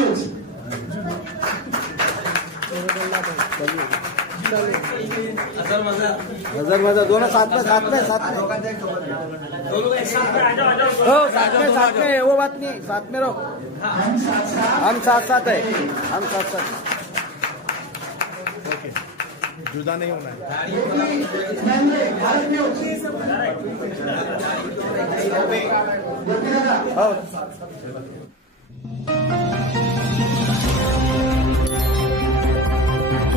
News. हजार दोनों साथ में वो बात नहीं, साथ में रहो। हम साथ है, हम साथ। ओके, जुदा नहीं होना है।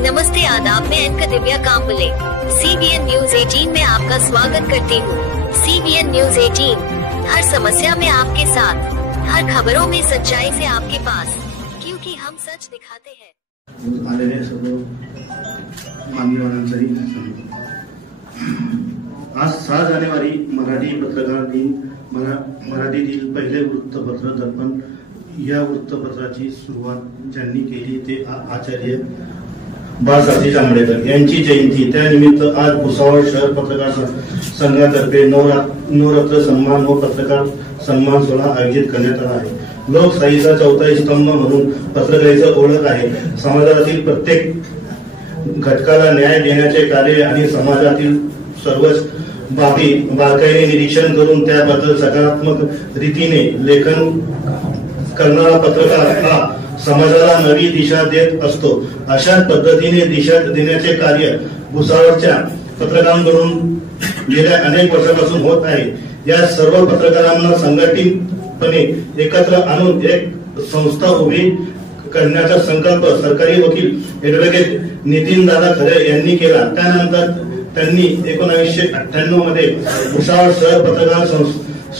नमस्ते, आदाब, मैं एंकर दिव्या कांबले CBN न्यूज 18 में आपका स्वागत करती हूँ। CBN न्यूज 18 हर समस्या में आपके साथ, हर खबरों में सच्चाई से आपके पास, क्योंकि हम सच दिखाते हैं। आलेले सर्व मान्यवरांचंही आज 6 जानेवारी मराठी पत्रकार दिन। मराठीतील पहिले वृत्तपत्र दर्पण या वृत्तपत्राची सुरुवात ज्यांनी केली ते आचार्य बाळशास्त्री जांभळेकर यांची जयंती। त्यानिमित्त आज भुसावळ शहर पत्रकार संघातर्फे नवरात्र सन्मान व पत्रकार सन्मान सोहळा आयोजित करण्यात आला आहे। लोकशाहीचा चौथा स्तंभ म्हणून पत्रकारितेची ओळख आहे। समाजातील प्रत्येक घटकाला न्याय देण्याचे कार्य आणि समाजातील सर्वच बाबी बारकाईने निरीक्षण करून त्याबद्दल सकारात्मक रीतीने लेखन करणारा पत्रकार हा समाजाला नवी दिशा देत असतो। अशाच पद्धतीने दिशा देण्याचे कार्य भुसावळच्या पत्रकारांकडून गेल्या अनेक वर्षांपासून होत आहे। या सर्व पत्रकारांना संघटितपणे एकत्र आणून एक संस्था उभी करण्याचा संकल्प सरकारी वकील ॲडव्होकेट नितीनदादा खरे यांनी केला। त्यानंतर त्यांनी 1998 मध्ये भुसावळ शहर पत्रकार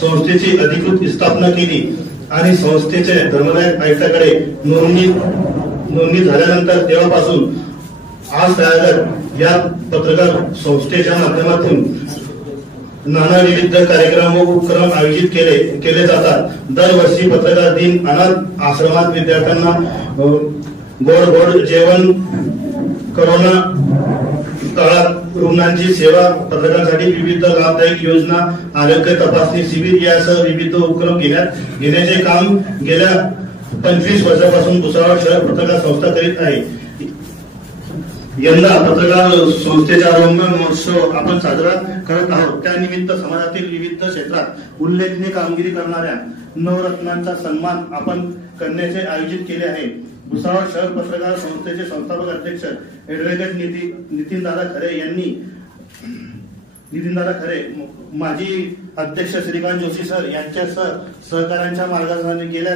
संस्थेची अधिकृत स्थापना केली आणि संस्थेचे धर्मदाय आयुक्ताकडे नोंदणी झाल्यानंतर तेव्हापासून आज तागायत या पत्रकार संस्थेच्या माध्यमातून नाना विविध कार्यक्रम व उपक्रम आयोजित केले जातात। दरवर्षी पत्रकार दिन अनाथ आश्रमात विद्यार्थ्यांना गोड जेवण, कोरोना काळात रुग्णांची सेवा, पत्रकारांसाठी विविध लाभदायक योजना, आरोग्य तपासणी शिबिर यासह विविध उपक्रम घेण्याचे काम गेल्या 25 वर्षापासून भुसावळ शहर पत्रकार संस्था करीत आहे। यंदा पत्रकार संस्थेचा आरंभ महोत्सव आपण साजरा करत आहोत। त्यानिमित्त समाजातील विविध क्षेत्रात उल्लेखनीय कामगिरी करणाऱ्या नवरत्नांचा सन्मान आपण करण्याचे आयोजित केले आहे। भुसावळ शहर पत्रकार संस्थेचे संस्थापक अध्यक्ष ॲडव्होकेट नितीनदादा खरे, माजी अध्यक्ष श्रीकांत जोशी सर यांच्या सहकार्यांच्या मार्गदर्शनाने गेल्या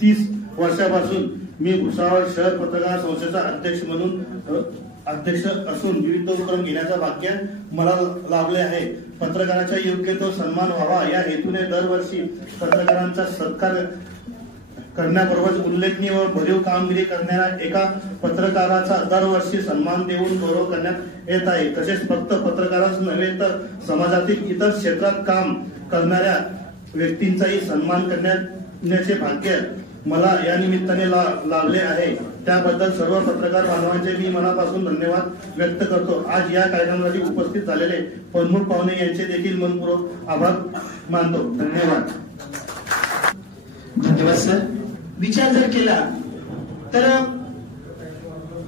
30 वर्षापासून मी भुसावळ शहर पत्रकार संस्थेचा अध्यक्ष असून विविध उपक्रम घेण्याचं भाग्य मला लाभले आहे। पत्रकाराचा योग्य तो सन्मान व्हावा या हेतूने दरवर्षी पत्रकारांचा सत्कार करण्याबरोबरच उल्लेखनीय व भरीव कामगिरी करणाऱ्या एका पत्रकाराचा दरवर्षी सन्मान देऊन गौरव करण्यात येत आहे। तसेच फक्त पत्रकाराच नव्हे तर समाजातील इतर क्षेत्रात काम करणाऱ्या व्यक्तींचाही सन्मान करण्याचे भाग्य मला या निमित्ताने लाभले आहे। त्याबद्दल सर्व पत्रकार बांधवांचे मी मनापासून धन्यवाद व्यक्त करतो। आज या कार्यक्रमासाठी उपस्थित झालेले प्रमुख पाहुणे यांचे देखील मनपूर्वक आभार मानतो। धन्यवाद सर। विचार जर केला तर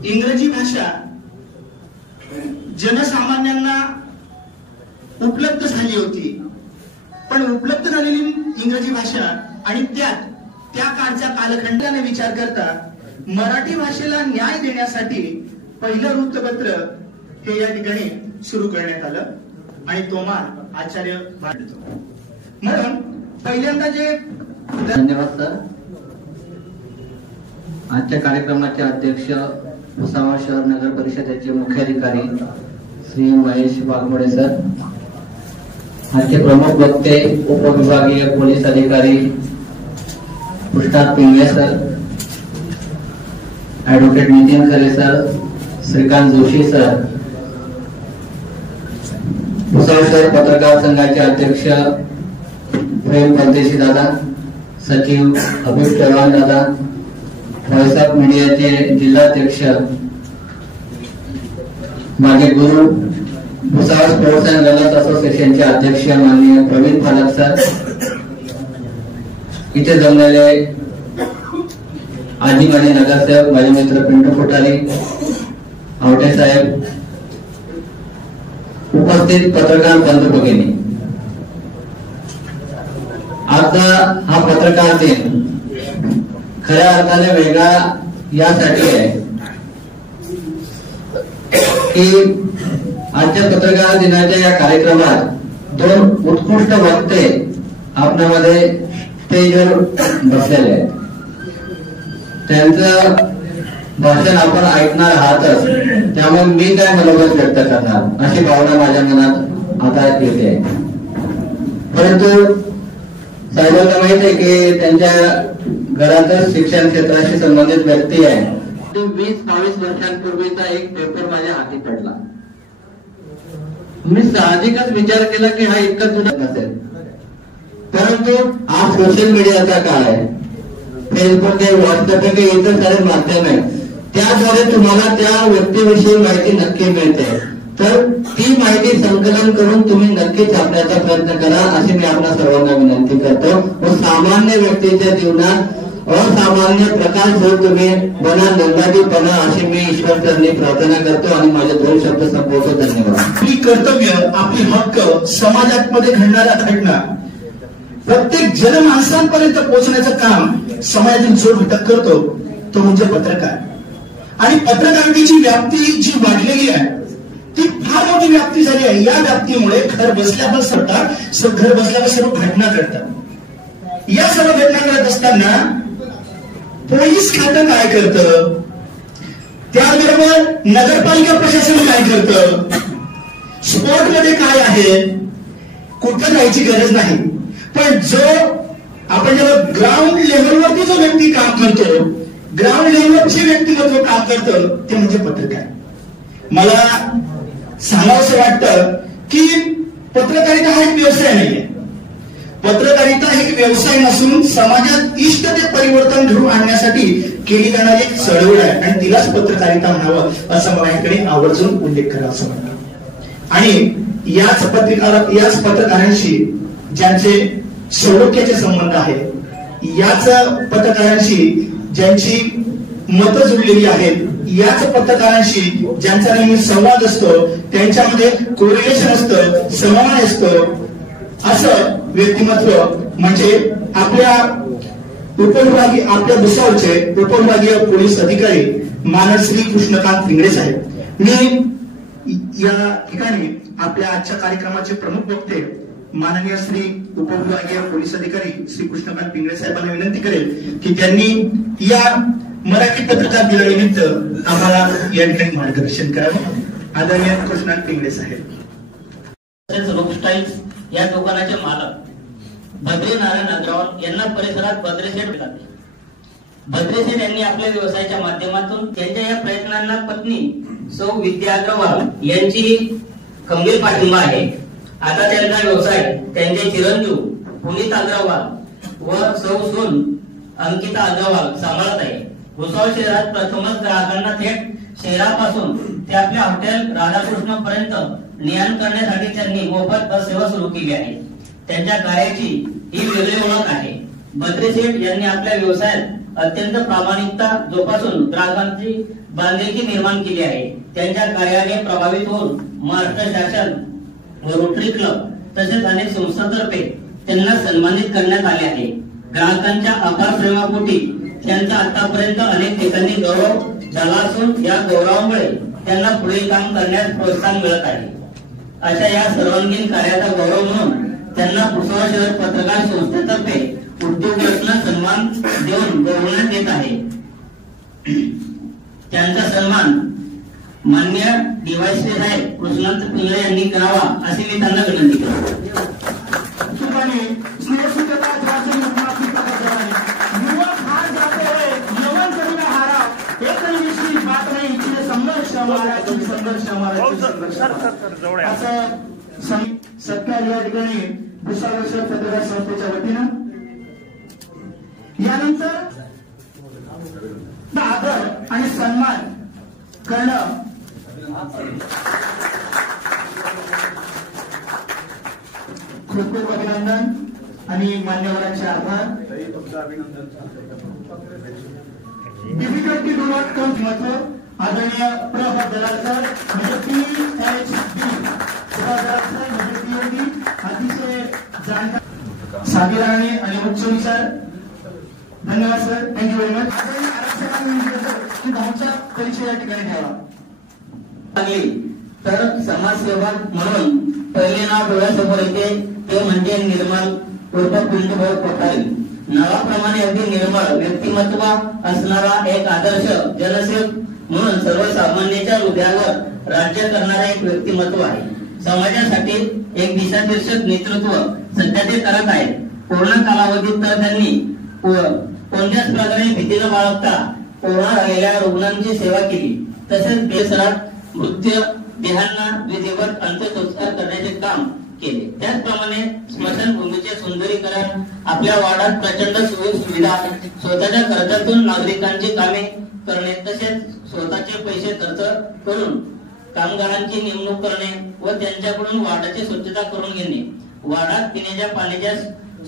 इंग्रजी भाषा जनसामान्यांना उपलब्ध झाली होती, पण उपलब्ध झालेली इंग्रजी भाषा आणि त्या काळच्या कालखंडाने विचार करता मराठी भाषेला न्याय देण्यासाठी पहिलं वृत्तपत्र हे या ठिकाणी सुरू करण्यात आलं आणि तो मान आचार्य मांडतो। म्हणून पहिल्यांदा जे धन्यवाद सर। आजच्या कार्यक्रमाचे अध्यक्ष भुसावळ शहर नगर परिषदेचे मुख्याधिकारी श्री महेश वाघमोडे सर, आजचे प्रमुख वक्ते उपविभागीय पोलीस अधिकारी पुष्टात पिंगळे सर, ॲडव्होकेट नितीन खरे सर, श्रीकांत जोशी सर, भुसावळ शहर पत्रकार संघाचे अध्यक्ष प्रेम परदेशी दादा, सचिव अभिष चव्हाण दादा, व्हॉइस ऑफ मीडियाचे जिल्हाध्यक्ष माझे गुरु भुसावळ स्पोर्ट्स अँड रनर्स असोसिएशनचे अध्यक्ष माननीय प्रवीण फालक सर, इथे जमलेले आजी माझे नगरसेवक, माझे मित्र पिंटू कोठारी, आवटे साहेब, उपस्थित पत्रकार बंधू भगिनी, आजचा हा पत्रकार दिन खऱ्या अर्थाने वेगळा यासाठी आहे की आजच्या पत्रकार दिनाच्या या कार्यक्रमात दोन उत्कृष्ट वक्ते आपल्यामध्ये स्टेजवर बसलेले आहेत. त्यांचं भाषण आपण ऐकणार आहातच, त्यामुळे मी काय मनोगत व्यक्त करणार अशी भावना माझ्या मनात आता येते. परंतु साहेबांना माहित आहे की त्यांच्या घरातच शिक्षण क्षेत्राशी संबंधित व्यक्ती आहे. 20-22 वर्षांपूर्वीचा एक पेपर माझ्या हाती पडला. मी साहजिकच विचार केला की हा इतका जुना नसेल, परंतु आज सोशल मीडियाचा काळ आहे. फेसबुक आहे, व्हॉट्सअप आहे, इतर सारे माध्यम आहे, त्याद्वारे तुम्हाला त्या व्यक्तीविषयी माहिती नक्की मिळते. तर ती माहिती संकलन करून तुम्ही नक्कीच छापण्याचा प्रयत्न करा अशी मी आपल्या सर्वांना विनंती करतो. व सामान्य व्यक्तीच्या जीवनात असामान्य प्रकार जर तुम्ही बना, नंदादीपणा अशी मी ईश्वरचरणी प्रार्थना करतो आणि माझे 2 शब्द संपवतो. धन्यवाद. आपली कर्तव्य, आपली हक्क, समाजात मध्ये घडणाऱ्या घटना प्रत्येक जनमानसांपर्यंत पोहोचण्याचं काम समाजातील जो घटक करतो तो म्हणजे पत्रकार. आणि पत्रकारितेची व्याप्ती जी वाढलेली आहे ती फार मोठी व्याप्ती झाली आहे. या व्याप्तीमुळे घर बसल्या सर्व घटना घडतात. या सर्व घटना घडत असताना पोलीस खातं काय करतं, त्याबरोबर नगरपालिका प्रशासन काय करतं, स्पोर्ट मध्ये काय आहे, कुठं जायची गरज नाही. पण जो आपण जेव्हा ग्राउंड लेव्हलवरती जो व्यक्ती काम करतो, ग्राउंड लेव्हलवरचे व्यक्तिमत्व काम करतं ते म्हणजे पत्रकार. मला सांगावंसं वाटतं की पत्रकारिता हा एक व्यवसाय नाहीये. पत्रकारिता हे व्यवसाय नसून समाजात इष्ट ते परिवर्तन घडवून आणण्यासाठी केली जाणारी एक चळवळ आहे आणि तिलाच पत्रकारिता म्हणावं असं मला याकडे आवर्जून उल्लेख करावा असं वाटतं. आणि याच पत्रकारांशी ज्यांचे सौलोक्याचे संबंध आहे, याच पत्रकारांशी ज्यांची मतं जुळलेली आहेत, याच पत्रकारांशी ज्यांचा नेहमी संवाद असतो, त्यांच्यामध्ये कोरिलेशन असतं, समन्वय असतं, असं व्यक्तिमत्व म्हणजे आपल्या भुसावळचे उपविभागीय पोलीस अधिकारी मानद श्री कृष्णकांत पिंगळे साहेब. मी या ठिकाणी आपल्या आजच्या कार्यक्रमाचे प्रमुख वक्ते माननीय श्री उपविभागीय पोलीस अधिकारी श्री कृष्णकांत पिंगळे साहेबांना विनंती करेल की त्यांनी या मराठी पत्रकार दिनानिमित्त आम्हाला या ठिकाणी मार्गदर्शन करावं. आदरणीय कृष्णकांत पिंगळे साहेब. रोकस्टाईल्स या दुकानाचे मालक भद्रे नारायण अग्रवाल यांना परिसरात भद्रेशेठ जाते. भद्रेशेठ यांनी आपल्या व्यवसायाच्या माध्यमातून त्यांच्या या प्रयत्नांना पत्नी सौ विद्या अग्रवाल यांची खंबीर पाठिंबा आहे. आता त्यांचा व्यवसाय त्यांचे चिरंजीव पुनीत अग्रवाल व सौ सून अंकिता अग्रवाल सांभाळत आहे. भुसावळ शहरात प्रथमच ग्राहकांना थेट शहरापासून ते आपल्या हॉटेल राधाकृष्ण पर्यंत नियाण करण्यासाठी त्यांनी मोफत बस सेवा सुरू केली आहे. त्यांच्या कार्याची ही वेगळी ओळख आहे. भद्रेशेठ यांनी आपल्या व्यवसायात अत्यंत प्रामाणिकता जोपासून ग्राहकांची बांधिलकी निर्माण केली आहे. त्यांच्या कार्याने प्रभावित होऊन महाराष्ट्र शासन रोटरी क्लब तसेच अनेक संस्थांतर्फे त्यांना सन्मानित करण्यात आले आहे. ग्राहकांच्या अपार प्रेमापोटी त्यांचा आतापर्यंत अनेक ठिकाणी गौरव झाला असून या गौरवामुळे त्यांना पुढील काम करण्यास प्रोत्साहन मिळत आहे. अशा या सर्वांगीण कार्याचा गौरव म्हणून त्यांना भुसावळ शहर पत्रकार संस्थेतर्फे उद्योगरत्न सन्मान देऊन गौरवण्यात येत आहे. त्यांचा सन्मान मान्य डीवायसी साहेब कृष्णकांत पिंगळे यांनी करावा अशी मी त्यांना विनंती करतो. सत्कार या ठिकाणी भुसावळ शहर पत्रकार संस्थेच्या वतीनं यानंतर आदर आणि सन्मान करणं खूप खूप अभिनंदन आणि मान्यवरांचे आभार. डिफिकल्टी डू नॉट कम महत्व आदरणीय प्रभात दलाल सर म्हणजे PhD अतिशय जाणकार साबिर राणे आणि मुच्चोली सर, धन्यवाद सर, थँक्यू व्हेरी मच. की भाऊचा परिचय या ठिकाणी ठेवा. तर समाजसेवक म्हणून पहिले नाव डोळ्यासमोर येते ते म्हणजे निर्मल उर्फ पिंटूभाऊ कोठारी. नावाप्रमाणे अगदी निर्मळ व्यक्तिमत्व असणारा एक आदर्श जनसेवक म्हणून सर्वसामान्यांच्या हृदयावर राज्य करणारा एक व्यक्तिमत्व आहे. समाजासाठी एक दिशादर्शक नेतृत्व सध्या ते करत आहेत. कोरोना कालावधीत तर त्यांनी कोणत्याच प्रकारे भीती न बाळगता कोरोना झालेल्या रुग्णांची सेवा केली. तसेच देशभरात मृतदेहांना विधिवत अंत्यसंस्कार करण्याचे काम केले. त्याचप्रमाणे स्मशानभूमीचे सुंदरीकरण, आपल्या वाड्यात प्रचंड सुविधा, स्वतःच्या खर्चातून नागरिकांची कामे करणे, तसेच स्वतःचे पैसे खर्च करून कामगारांची नेमणूक करणे व त्यांच्याकडून वाड्याची स्वच्छता करून घेणे, वाड्यात पिण्याच्या पाण्याच्या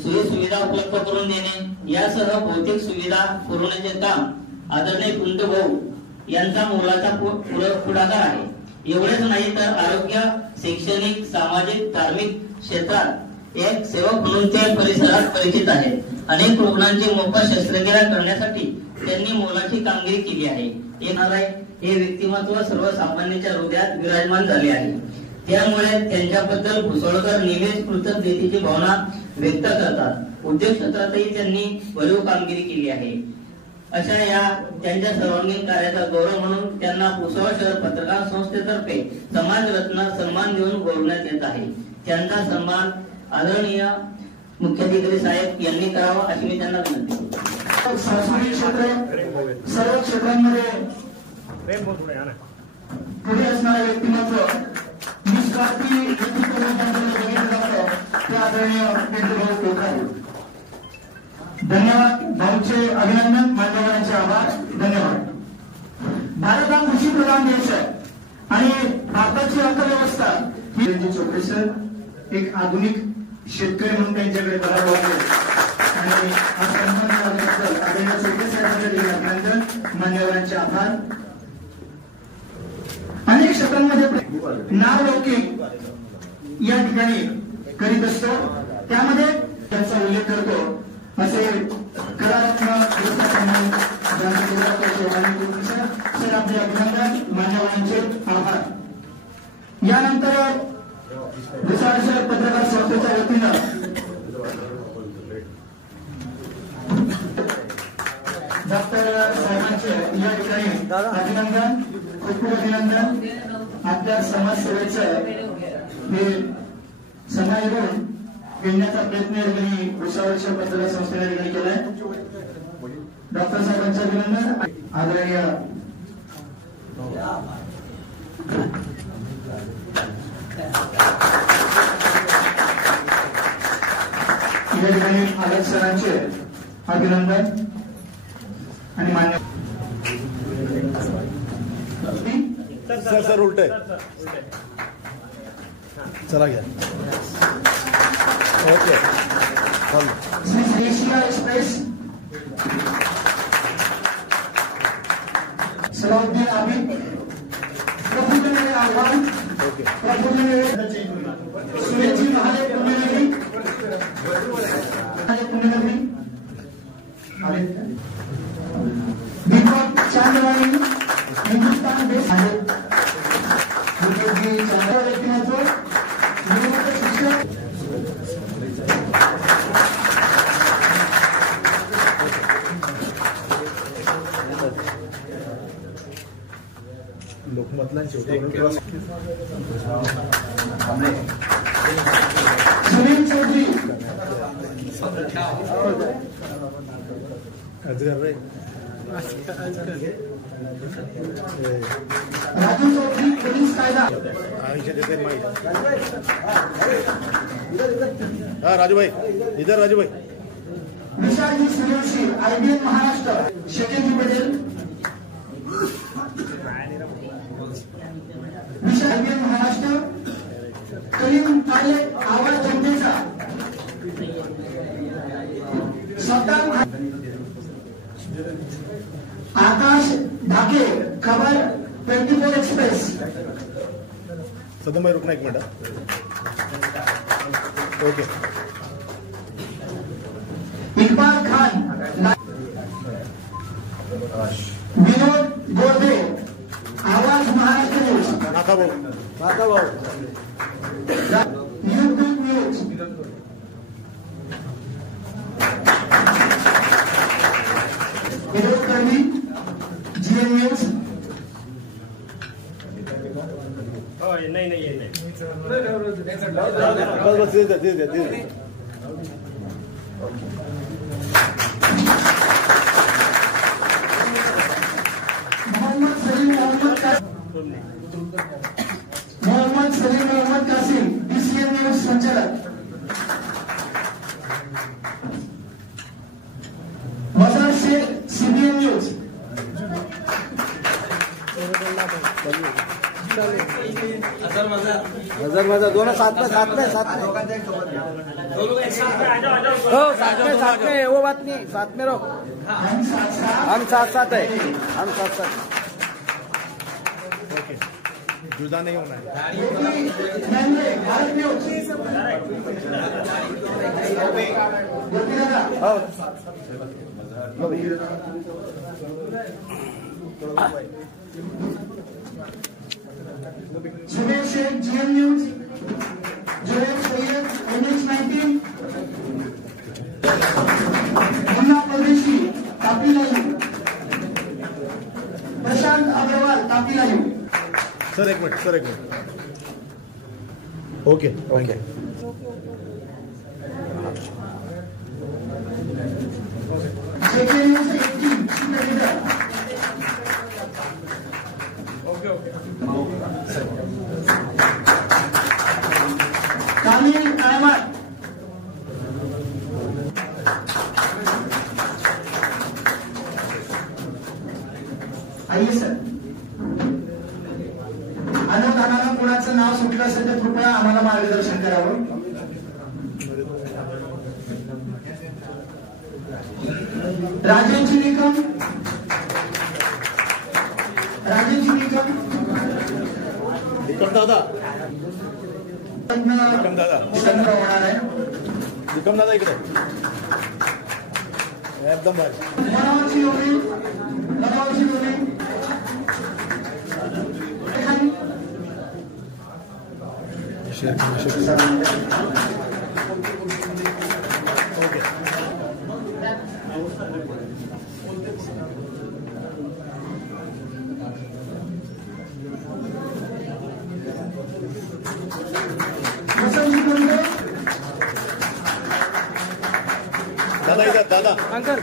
सोयी सुविधा उपलब्ध करून देणे यासह भौतिक सुविधा पुरवण्याचे काम आदरणीय पिंटूभाऊ यांचा मोलाचा पुढाकार आहे. एवढेच नाही तर आरोग्य, शैक्षणिक, सामाजिक, धार्मिक क्षेत्रात एक सेवक म्हणून ते परिसरात परिचित आहेत. अनेक रुग्णांची मोफत शस्त्रक्रिया करण्यासाठी त्यांनी मोलाची कामगिरी केली आहे. हे व्यक्तिमत्व सर्वसामान्यांच्या हृदयात विराजमान झाले आहे. त्यामुळे त्यांच्याबद्दल भुसवळकर नेहमीच कृतज्ञतेची भावना व्यक्त करतात. उद्योग क्षेत्रातही त्यांनी भरीव कामगिरी केली आहे. अशा या त्यांच्या सर्वांगीण कार्याचा गौरव म्हणून त्यांना भुसावळ शहर पत्रकार संस्थेतर्फे समाजरत्न सन्मान देऊन गौरवण्यात येत आहे. त्यांचा सन्मान आदरणीय मुख्याधिकारी साहेब यांनी करावा अशी मी त्यांना विनंती करतो. सांस्कृतिक क्षेत्र सर्व क्षेत्रांमध्ये पुढे असणारे व्यक्तिमत्व निस्वार्थी व्यक्तित्व बघितलं जातं ते आदरणीय पिंटूभाऊ कोठारी. धन्यवाद. भाऊचे अभिनंदन, मान्यवरांचे आभार, धन्यवाद. भारत हा कृषी प्रधान देश आहे आणि भारताची अर्थव्यवस्था ही चोपडे सर एक आधुनिक शेतकरी म्हणून त्यांच्याकडे बघावं लागेल आणि हा सन्मान झाल्याबद्दल आदरणीय चोपडे साहेबांचे अभिनंदन, मान्यवरांचे आभार. अनेक क्षेत्रांमध्ये नावलौकिक या ठिकाणी करीत असतो, त्यामध्ये त्यांचा उल्लेख करतो असे करारत्न सर आपले अभिनंदन, मान्यवरांचे आभार. यानंतर भुसावळ शहर पत्रकार संस्थेच्या वतीनं डॉक्टर साहेबांचे या ठिकाणी अभिनंदन, खूप खूप अभिनंदन. आपल्या समाजसेवेचं हे समायोजन घेण्याचा प्रयत्न या ठिकाणी भुसावळ शहर पत्रकार संस्थेने या ठिकाणी केलाय. डॉक्टर साहेबांचं अभिनंदन. आदरणीय या ठिकाणी आदर्श सरांचे अभिनंदन आणि मान्य सर उलट चला घ्या. Okay. Asia express Salauddin Abid, Praful Aavhan, Praful Sureshji Mahale Punenagari, Deepak Chandwani Hindustan base आहे. व्यक्तिमत्व शिक्षक लोकमतला सुनील चौधरी, राजू चौधरी, पोलीस कायदा. हाँ राजू भाई, इधर राजू भाई. विशालजी सूर्यवंशी, IBM महाराष्ट्र. शेखरजी पटेल, विशाल IBM महाराष्ट्र. करीम काळे, आवाज जनतेचा. स्वतः आकाश ढाके, खबर 24 एक्सप्रेस। सदम भाई रुकना एक मिनट। ओके। इकबाल खान, विनोद गोरदे, आवाज महाराष्ट्र न्यूज। नाका भाऊ, न्यूज। विनोद कर्मी, जीएन न्यूज। नहीं बस दे मोहम्मद सलीम मोहम्मद कासिम, बीसीएन न्यूज संचालक। Mazhar Shaikh, CBN news. नजर मजा दोनों साथ में हो, साथ में वो बात नहीं, साथ में रहो। हम साथ है, हम साथ। ओके, जुदा नहीं होना है। Bharat news. Sumesh Shaikh, GN news. Joel Sayyed, NH19। Munna Pardeshi, Tapi live. Prashant Agarwal, Tapi live. Sir एक minute. Okay. JK news 18, Srinagar. Kamil Ahmed. आइए सर, अनुदानाला कोणाचं नाव सुटलं असेल तर कृपया आम्हाला मार्गदर्शन करावं। राजेश निकम, दादा होणार आहे। विक्रम दादा इकडे एकदम भारी। मनोहरची लोणी। ओके। दादा इधर, दादा अंकल।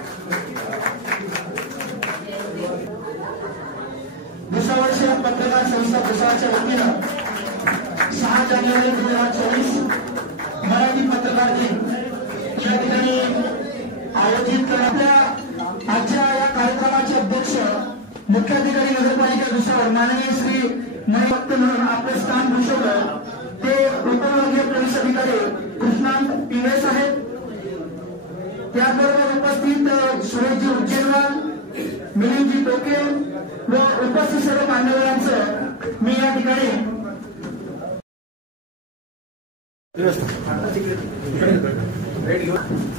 भुसावळच्या पत्रकार संस्था भुसावळच्या वतीनं 6 जानेवारी 2024 मराठी पत्रकार दिन या ठिकाणी आयोजित करण्यात आजच्या या कार्यक्रमाचे अध्यक्ष मुख्याधिकारी नगरपालिका भुसावळ माननीय श्री मणिभक्त म्हणून आपले स्थान भूषवलं ते उपविभागीय पोलीस अधिकारी कृष्णांत पिंगळे साहेब। त्याबरोबर उपस्थित सुरेशजी उज्जैनवाल, मिलिंदजी टोके व उपस्थित सर्व मान्यवरांचं मी या ठिकाणी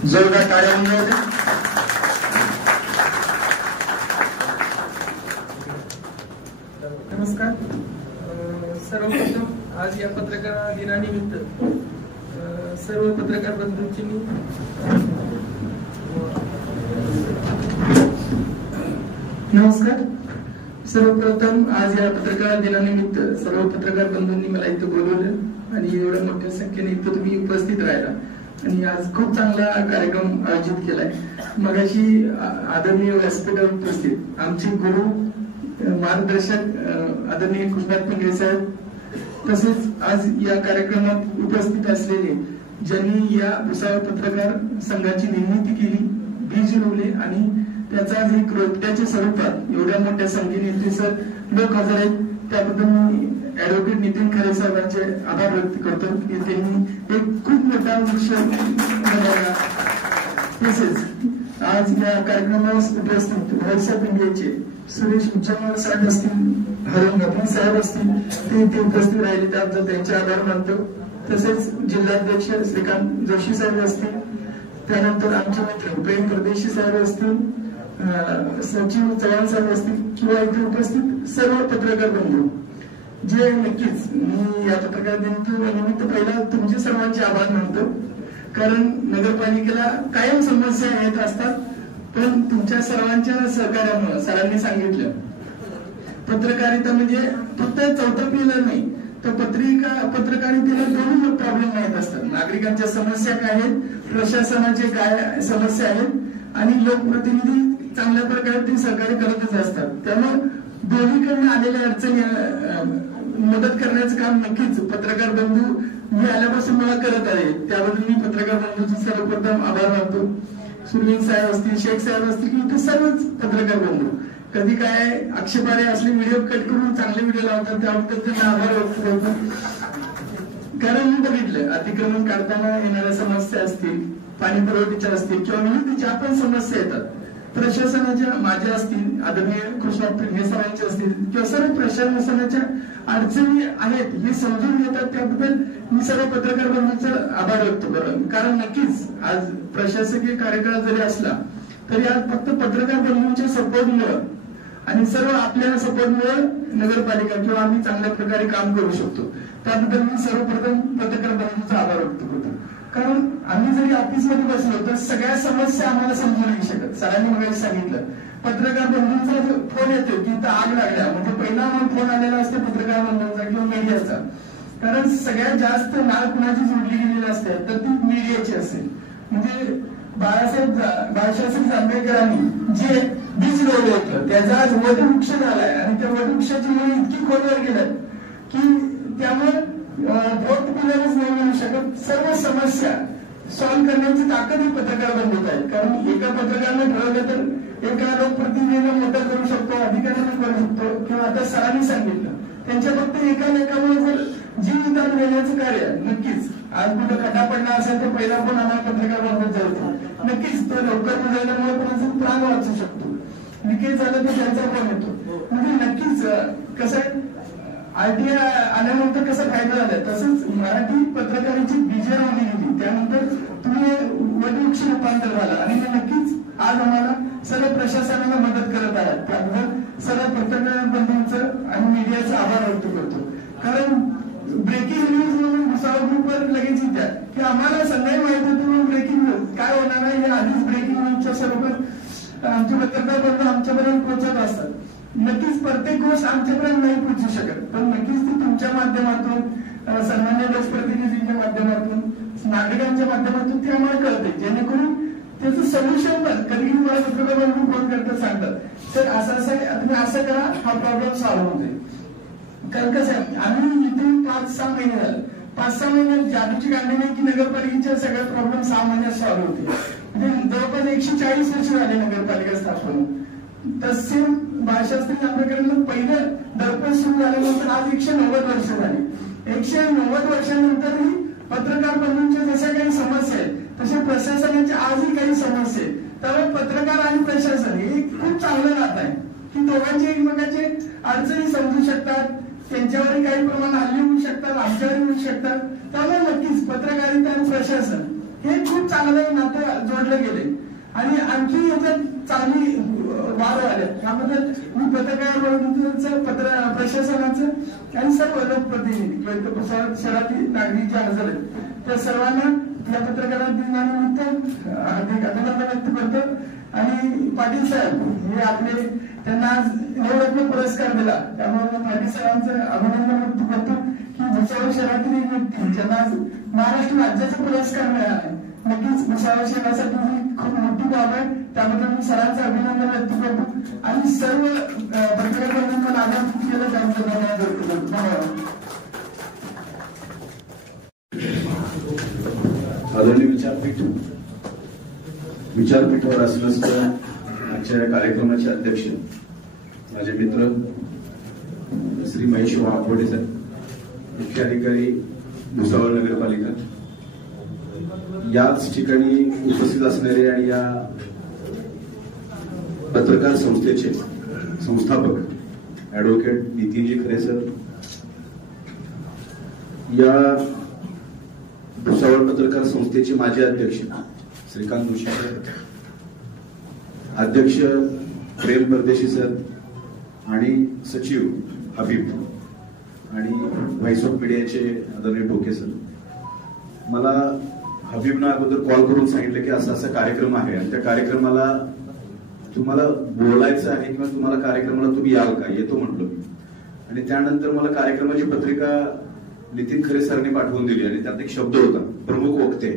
जोरदार टाळ्या वाजवते। नमस्कार। सर्वप्रथम आज या पत्रकार दिनानिमित्त सर्व पत्रकार बंधूंची मी नमस्कार। सर्वप्रथम आज या पत्रकार दिनानिमित्त सर्व पत्रकार बंधूंनी मला इथं बोलवलं आणि एवढ्या मोठ्या संख्येने इथं तुम्ही उपस्थित राहिला आणि आज खूप चांगला कार्यक्रम आयोजित केलाय। मगाशी आदरणीय व्यासपीठावर उपस्थित आमचे गुरु मार्गदर्शक आदरणीय कृष्णात पिंगळे साहेब तसेच आज या कार्यक्रमात उपस्थित असलेले ज्यांनी या भुसावळ पत्रकार संघाची निर्मिती केली, बीज रोवले आणि त्याचा आज एक रोपट्याच्या स्वरूपात एवढ्या मोठ्या संख्येने इथे सर लोक हजर आहेत, त्याबद्दल मी ऍडव्होकेट नितीन खरे साहेबांचे आभार व्यक्त करतो की त्यांनी एक खूप मोठा वृक्ष बनवला। तसेच आज या कार्यक्रमास उपस्थित व्हॉट्सअप इंडियाचे सुरेश उच्चमार साहेब असतील, हरण गभीर साहेब असतील, ते उपस्थित राहिले त्याबद्दल त्यांचे आभार मानतो. तसेच जिल्हाध्यक्ष श्रीकांत जोशी साहेब असतील, त्यानंतर आमचे मित्र प्रेम परदेशी साहेब असतील, सचिव चव्हाण साहेब असतील किंवा इथे उपस्थित सर्व पत्रकार बंधू जे नक्कीच मी या पत्रकार दिनानिमित्त पहिला तुमचे सर्वांचे आभार मानतो. कारण नगरपालिकेला कायम समस्या येत असतात, पण तुमच्या सर्वांच्या सहकार्यामुळे सरांनी सांगितलं पत्रकारिता म्हणजे फक्त चौथा पिलर नाही तर पत्रकारितेला दोन्ही प्रॉब्लेम माहीत असतात. नागरिकांच्या समस्या काय आहेत, प्रशासनाचे काय समस्या आहेत आणि लोकप्रतिनिधी चांगल्या प्रकारे ते सहकार्य करतच असतात. त्यामुळे दोन्हीकडून आलेल्या अडचणी मदत करण्याचं काम नक्कीच पत्रकार बंधू मी आल्यापासून मला करत आहे. त्याबद्दल मी पत्रकार बंधूचे सर्वप्रथम आभार मानतो. सुनील साहेब असतील, शेख साहेब असतील की इथे सर्वच पत्रकार बंधू कधी काय आक्षेपार्ह असले व्हिडिओ कट करून चांगले व्हिडिओ लावतात, त्याबद्दल त्यांना आभार व्यक्त करतो. कारण मी बघितलं अतिक्रमण काढताना येणाऱ्या समस्या असतील, पाणी पुरवठ्याच्या असतील किंवा विविध ज्या पण समस्या येतात प्रशासनाच्या माझ्या असतील, आदरणीय कृष्णा पिंगे सरांच्या असतील किंवा सर्व प्रशासनाच्या अडचणी आहेत हे समजून घेतात. त्याबद्दल मी सर्व पत्रकार बंधूंचा आभार व्यक्त करतो. कारण नक्कीच आज प्रशासकीय कार्यकाळ जरी असला तरी आज फक्त पत्रकार बंधूंच्या सपोर्टमुळे आणि सर्व आपल्या सपोर्टमुळे नगरपालिका किंवा आम्ही चांगल्या प्रकारे काम करू शकतो. त्याबद्दल मी सर्वप्रथम पत्रकार बंधूंचा आभार व्यक्त करतो. कारण आम्ही जरी ऑफिसमध्ये बसलो तर सगळ्या समस्या आम्हाला समजून नाही शकत. सरांनी मला सांगितलं पत्रकार बंधूंचा फोन येतो की इथं आग लागल्या म्हणजे पहिला मग फोन आलेला असतो पत्रकार बंधूंचा किंवा मीडियाचा. कारण सगळ्यात जास्त नाळ कुणाची जोडली गेलेली असते तर ती मीडियाची असेल. म्हणजे बाळासाहेब जांभेकरांनी जे बीज लावलं होतं त्याचा आज वटवृक्ष झालाय आणि त्या वटवृक्षाची मुळे इतकी खोलवर गेल्यात की त्यामुळे वोट पिलरच नाही मिळू शकत. सर्व समस्या सॉल्व्ह करण्याची ताकद ही पत्रकार बंधूत आहे. कारण एका पत्रकारानं ठरवलं तर एका लोकप्रतिनिधीला मदत करू शकतो, अधिकाऱ्यांना करू शकतो किंवा आता सरांनी सांगितलं त्यांच्या फक्त एकामेकामुळे जर जीव दान देण्याचं कार्य नक्कीच आज कुठं खड्डा पडला असेल तर पहिला पण आम्हाला पत्रकार बंधूच जायचं. नक्कीच तो लवकर बुजवल्यामुळे कोणाचं प्राण वाचू शकतो. लिकेज झालं तर त्यांचा पण येतो. म्हणजे नक्कीच कसं आहे आरटीआय आल्यानंतर कसा फायदा झाला तसंच मराठी पत्रकारांची बीजे लावली गेली त्यानंतर तुम्ही वटवृक्ष रूपांतर झालं आणि नक्कीच आज आम्हाला सर्व प्रशासनाला मदत करत आहात. त्याबद्दल सर्व पत्रकार बंधूंचं आणि मीडियाचा आभार व्यक्त करतो. कारण ब्रेकिंग न्यूज म्हणून भुसावळ ग्रुपवर लगेच येतात की आम्हाला सगळ्याही माहिती होतं म्हणून ब्रेकिंग न्यूज काय होणार आहे हे आधीच ब्रेकिंग न्यूजच्या स्वरूपात आमचे पत्रकार बंधू आमच्यापर्यंत पोहोचत असतात. नक्कीच प्रत्येक गोष्ट आमच्यापर्यंत नाही पोहोचू शकत पण नक्कीच ती तुमच्या माध्यमातून सन्मान्य लोकप्रतिनिधींच्या माध्यमातून नागरिकांच्या माध्यमातून ते आम्हाला कळते जेणेकरून त्याचं सोल्युशन पण कधी मला पत्रकार बंधू फोन करतात सांगतात सर असं तुम्ही असं करा हा प्रॉब्लेम सॉल्व्ह होते. कारण कसं आहे आम्ही इथून 5-6 महिने झाले 5-6 महिने जादूची काढली नाही की नगरपालिकेचे सगळे प्रॉब्लेम 6 महिन्यात सॉल्व्ह होते. म्हणजे जवळपास 140 वर्ष झाले नगरपालिका स्थापन. तसे महाराष्ट्रातील नगरकडून पहिलं दर्पण सुरू झाल्यानंतर आज 190 वर्ष झाली. 190 वर्षानंतरही पत्रकार बंधूंच्या जशा काही समस्या आहेत तशा प्रशासनाच्या आजही काही समस्या आहेत. त्यामुळे पत्रकार आणि प्रशासन हे खूप चांगलं नातं आहे की दोघांचे एकमेकांचे अडचणी समजू शकतात, त्यांच्यावरही काही प्रमाणात हल्ले होऊ शकतात, आमच्यावरही होऊ शकतात. त्यामुळे नक्कीच पत्रकारिता आणि प्रशासन हे खूप चांगलं नातं जोडलं गेले आणि आणखी याच्यात चांगली वाढ आल्या. त्याबद्दल मी पत्रकार बंधूंचं प्रशासनाचं आणि सर्व लोकप्रतिनिधी शहरातील नागरिक जे हजर आहेत त्या सर्वांना या पत्रकार दिनानिमित्त हार्दिक अभिनंदन व्यक्त करतो. आणि पाटील साहेब हे आपले त्यांना आज नवरत्न पुरस्कार दिला त्यामुळे पाटील साहेबांचं अभिनंदन व्यक्त करतो की भुसावळ शहरातील एक व्यक्ती ज्यांना आज महाराष्ट्र राज्याचा पुरस्कार मिळाला. नक्कीच भुसावळ शहरासाठी ही खूप मोठी बाब आहे. त्याबद्दल मी सरांचं अभिनंदन व्यक्त करतो आणि सर्व पत्रकार बंधूंना आदरांकित केलं त्यांचं धन्यवाद व्यक्त करतो. धन्यवाद. आदरणीय विचारपीठावर असलेल्या आजच्या कार्यक्रमाचे अध्यक्ष माझे मित्र श्री महेश वाघोडे साहेब, मुख्य अधिकारी भुसावळ नगरपालिका, याच ठिकाणी उपस्थित असणारे आणि या पत्रकार संस्थेचे संस्थापक ऍडव्होकेट नितीनजी खरे सर, या भुसावळ पत्रकार संस्थेचे माजी अध्यक्ष श्रीकांत जोशी सर, अध्यक्ष प्रेम परदेशी सर आणि सचिव हबीब आणि व्हाईस ऑफ मीडियाचे आदरणीय टोके सर. मला हबीबनं अगोदर कॉल करून सांगितलं की असा असा कार्यक्रम आहे आणि त्या कार्यक्रमाला तुम्हाला बोलायचं आहे किंवा तुम्हाला कार्यक्रमाला तुम्ही याल का, येतो म्हटलो मी. आणि त्यानंतर मला कार्यक्रमाची पत्रिका नितीन खरे सरांनी पाठवून दिली आणि त्यात एक शब्द होता प्रमुख वक्ते.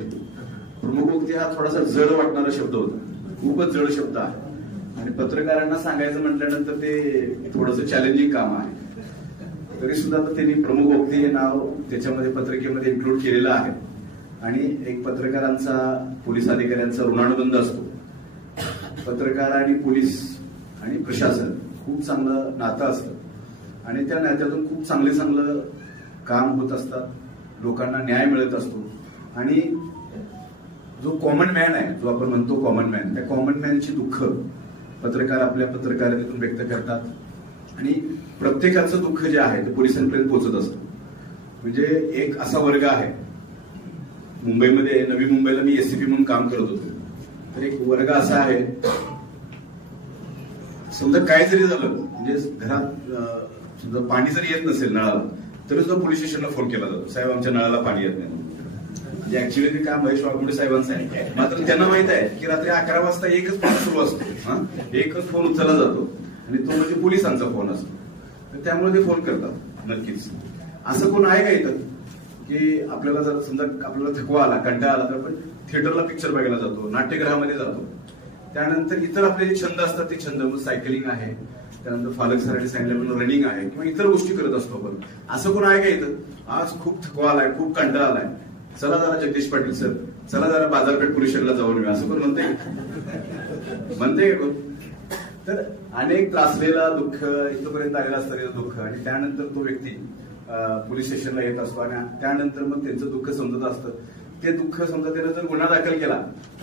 प्रमुख वक्ते हा थोडासा जड वाटणारा शब्द होता, खूपच जड शब्द आहे आणि पत्रकारांना सांगायचं म्हटल्यानंतर ते थोडंसं चॅलेंजिंग काम आहे. तरी सुद्धा त्यांनी प्रमुख वक्ते हे नाव त्याच्यामध्ये पत्रिकेमध्ये इन्क्लूड केलेलं आहे. आणि एक पत्रकारांचा पोलीस अधिकाऱ्यांचा ऋणानुबंध असतो. पत्रकार आणि पोलीस आणि प्रशासन खूप चांगलं नातं असतं आणि त्या नात्यातून खूप चांगलं काम होत असतात, लोकांना न्याय मिळत असतो. आणि जो कॉमन मॅन आहे, जो आपण म्हणतो कॉमन मॅन, त्या कॉमन मॅनची दुःख पत्रकार आपल्या पत्रकारितेतून व्यक्त करतात आणि प्रत्येकाचं दुःख जे आहे ते पोलिसांपर्यंत पोहोचत असतं. म्हणजे एक असा वर्ग आहे मुंबईमध्ये, नवी मुंबईला मी एसीपी म्हणून काम करत होतो, तर एक वर्ग असा आहे, समजा काय जरी झालं म्हणजे घरात समजा पाणी जरी येत नसेल नळाला तरी सुद्धा पोलीस स्टेशनला फोन केला जातो, साहेब आमच्या नळाला पाणी येत नाही. म्हणजे ऍक्च्युअली ते काम महेश वाघमोडे साहेबांचं आहे, मात्र त्यांना माहित आहे की रात्री 11 वाजता एकच फोन सुरू असतो, एकच फोन उचलला जातो आणि तो म्हणजे पोलिसांचा फोन असतो. तर त्यामुळे ते फोन करतात. नक्कीच असं कोण आहे का इथं की आपल्याला जर समजा आपल्याला थकवा आला, कंटाळा आला तर आपण थिएटरला पिक्चर बघायला जातो, नाट्यगृहामध्ये जातो. त्यानंतर इतर आपले जे छंद असतात ते छंद, मग सायकलिंग आहे, त्यानंतर फालक सरांनी सांगितलं रनिंग आहे किंवा इतर गोष्टी करत असतो आपण. असं कोण आहे का इथं आज खूप थकवा आलाय, खूप कंटाळा आलाय, चला जरा जगदीश पाटील सर, चला जरा बाजारपेठ पोलीस स्टेशनला जाऊन येऊया, असं कोण म्हणते का? तर अनेक त्रासलेला दुःख, इथपर्यंत आलेलं असतं दुःख आणि त्यानंतर तो व्यक्ती पोलीस स्टेशनला येत असतो आणि त्यानंतर मग त्यांचं दुःख समजत असतं. ते दुःख समजा त्यानं जर गुन्हा दाखल केला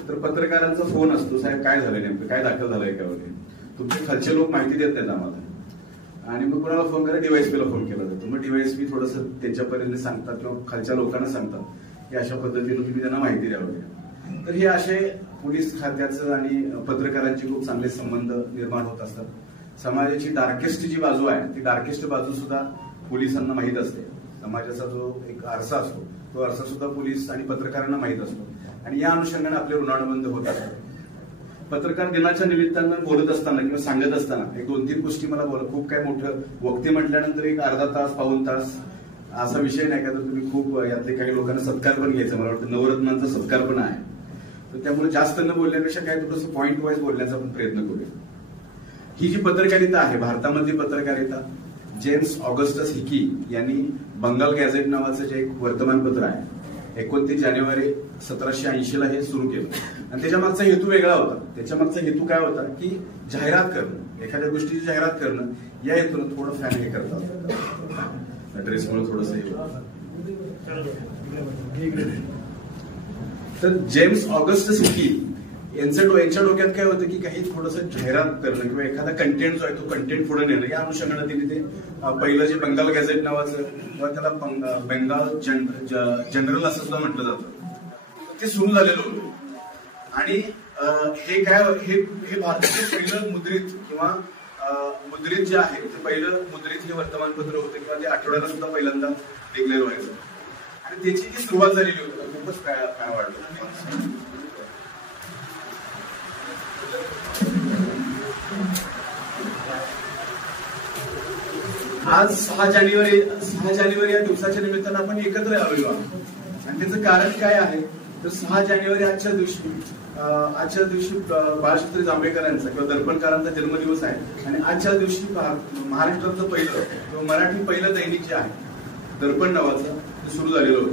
तर पत्रकारांचा फोन असतो, साहेब काय झालं नेमकं, काय दाखल झालंय का वगैरे. तुमचे खालचे लोक माहिती देत नाहीत आम्हाला आणि मग कोणाला फोन करा, डीवायएसपीला फोन केला जातो. मग डीवायएसपी थोडंसं त्यांच्यापर्यंत सांगतात किंवा खालच्या लोकांना सांगतात की अशा पद्धतीने तुम्ही त्यांना माहिती द्या वगैरे. तर हे असे पोलीस खात्याचं आणि पत्रकारांचे खूप चांगले संबंध निर्माण होत असतात. समाजाची डार्केस्ट जी बाजू आहे ती डार्केस्ट बाजू सुद्धा पोलिसांना माहीत असते. समाजाचा जो एक आरसा असतो तो आरसा सुद्धा पोलीस आणि पत्रकारांना माहीत असतो आणि या अनुषंगाने आपले ऋणानुबंध होत असतात. पत्रकार दिनाच्या निमित्तानं बोलत असताना किंवा सांगत असताना एक 2-3 गोष्टी मला खूप काय मोठं वक्ते म्हटल्यानंतर एक अर्धा तास, पाऊण तास असा विषय नाही का, तर तुम्ही खूप यातले काही लोकांना सत्कार पण घ्यायचा, मला वाटतं नवरत्नांचा सत्कार पण आहे. तर त्यामुळे जास्त न बोलण्यापेक्षा काय थोडंसं पॉइंट वाईज बोलण्याचा आपण प्रयत्न करूया. ही जी पत्रकारिता आहे भारतामधली पत्रकारिता, जेम्स ऑगस्टस हिकी यांनी बंगाल गॅझेट नावाचं जे एक वर्तमानपत्र आहे 29 जानेवारी 1780 हे सुरू केलं आणि त्याच्या मागचा हेतू वेगळा होता. त्याच्या मागचा हेतू काय होता की जाहिरात करणं, एखाद्या गोष्टीची जाहिरात करणं, या हेतून थोडं फॅन हे करतात. ड्रेसमुळे थोडस हे होतं. तर जेम्स ऑगस्टस हिकी यांच्या डोक्यात काय होतं की काही थोडंसं जाहिरात करणं किंवा एखादा कंटेंट जो आहे तो कंटेंट पुढे नेणं, या अनुषंगाने त्यांनी ते पहिलं जे बंगाल गॅझेट नावाचं किंवा त्याला बंगाल जनरल असं सुद्धा म्हटलं जातं ते सुरू झालेलं होतं. आणि हे काय हे भारताचं पहिलं मुद्रित किंवा मुद्रित जे आहे ते पहिलं मुद्रित हे वर्तमानपत्र होतं किंवा ते आठवड्याला सुद्धा पहिल्यांदा डिक्लेअर व्हायचं आणि त्याची जी सुरुवात झालेली होती खूपच काय वाटलं. आज 6 जानेवारी या दिवसाच्या निमित्तानं आपण एकत्र आलेलो आहोत आणि त्याचं कारण काय आहे तर 6 जानेवारी आजच्या दिवशी बाळशास्त्री जांभेकरांचा किंवा दर्पणकारांचा जन्मदिवस आहे आणि आजच्या दिवशी महाराष्ट्राचं पहिलं मराठी पहिलं दैनिक जे आहे दर्पण नावाचं ते सुरू झालेलं होतं.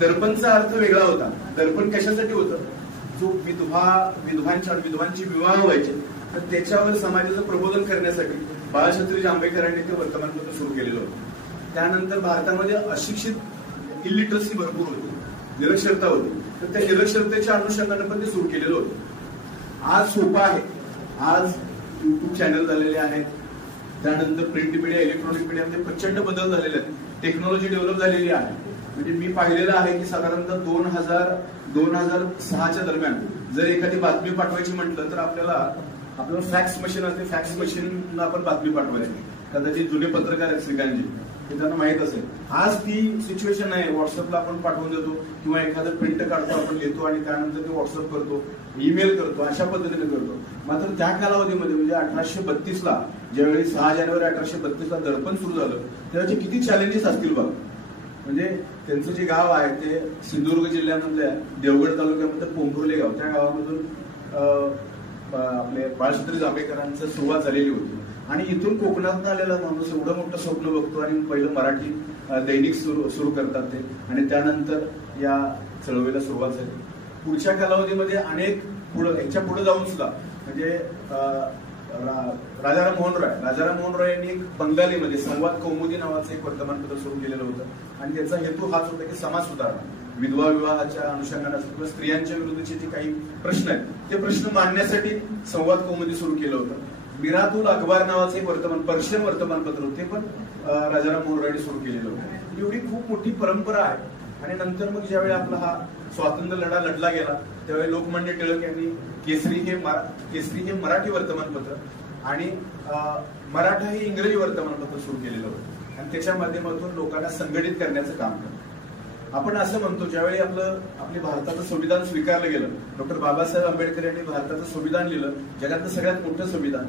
दर्पणचा अर्थ वेगळा होता. दर्पण कशासाठी होतं, जो विधवांची विवाह व्हायचे तर त्याच्यावर समाजाचं प्रबोधन करण्यासाठी बाळशास्त्री जांभेकरांनी ते वर्तमानपत्र सुरू केलेलं होतं. त्यानंतर भारतामध्ये अशिक्षित इलिटरसी भरपूर होती, निरक्षरता होती, तर त्या निरक्षरतेच्या अनुषंगाने पण ते सुरू केलेलं होतं. आज सोपं आहे, आज युट्यूब चॅनल झालेले आहेत, त्यानंतर प्रिंट मीडिया, इलेक्ट्रॉनिक मीडियामध्ये प्रचंड बदल झालेले आहेत, टेक्नॉलॉजी डेव्हलप झालेली आहे. म्हणजे मी पाहिलेलं आहे की साधारणतः 2006च्या दरम्यान जर एखादी बातमी पाठवायची म्हटलं तर आपल्याला फॅक्स मशीन असते, फॅक्स मशीनला आपण बातमी पाठवायची. कदाचित जुने पत्रकार आहेत श्रीकांतजी, हे त्यांना माहित असेल. आज ती सिच्युएशन नाही. व्हॉट्सअपला आपण पाठवून देतो किंवा एखादं प्रिंट काढतो, आपण लिहितो आणि त्यानंतर ते व्हॉट्सअप करतो, ईमेल करतो, अशा पद्धतीने करतो. मात्र त्या कालावधीमध्ये म्हणजे 1832ला ज्यावेळी 6 जानेवारी 1832ला दर्पण सुरू झालं त्याचे किती चॅलेंजेस असतील बघा. म्हणजे त्यांचं जे गाव आहे ते सिंधुदुर्ग जिल्ह्यामधल्या देवगड तालुक्यामध्ये पोंभुर्ले गाव, त्या गावामधून आपले बाळशास्त्री जांभेकरांचं सुरुवात झालेली होती. आणि इथून कोकणात आलेला माणूस एवढं मोठं स्वप्न बघतो आणि पहिलं मराठी दैनिक सुरू करतात ते, आणि त्यानंतर या चळवळीला सुरुवात झाली. पुढच्या कालावधीमध्ये अनेक ह्याच्या पुढे जाऊन सुद्धा म्हणजे राजाराम मोहन रॉय यांनी बंगालीमध्ये संवाद कौमुदी नावाचं एक वर्तमानपत्र सुरू केलेलं होतं. आणि त्याचा हेतू हाच होता की समाज सुधारणा, विधवा विवाहाच्या अनुषंगाने किंवा स्त्रियांच्या विरुद्धचे जे काही प्रश्न आहेत ते प्रश्न मांडण्यासाठी संवाद कौमुदी सुरू केलं होतं. मिरातुल अखबार नावाचं एक पर्शियन वर्तमानपत्र होते, पण राजाराम मोहन रॉयने सुरू केलेलं होतं. एवढी खूप मोठी परंपरा आहे. आणि नंतर मग ज्यावेळी आपला हा स्वातंत्र्य लढा लढला गेला त्यावेळी लोकमान्य टिळक यांनी केसरी हे मराठी वर्तमानपत्र आणि मराठा हे इंग्रजी वर्तमानपत्र सुरू केलेलं होतं. आणि त्याच्या माध्यमातून लोकांना संघटित करण्याचं काम केलं. आपण असं म्हणतो ज्यावेळी आपले भारताचं संविधान स्वीकारलं गेलं, डॉक्टर बाबासाहेब आंबेडकर यांनी भारताचं संविधान लिहिलं, जगातलं सगळ्यात मोठं संविधान,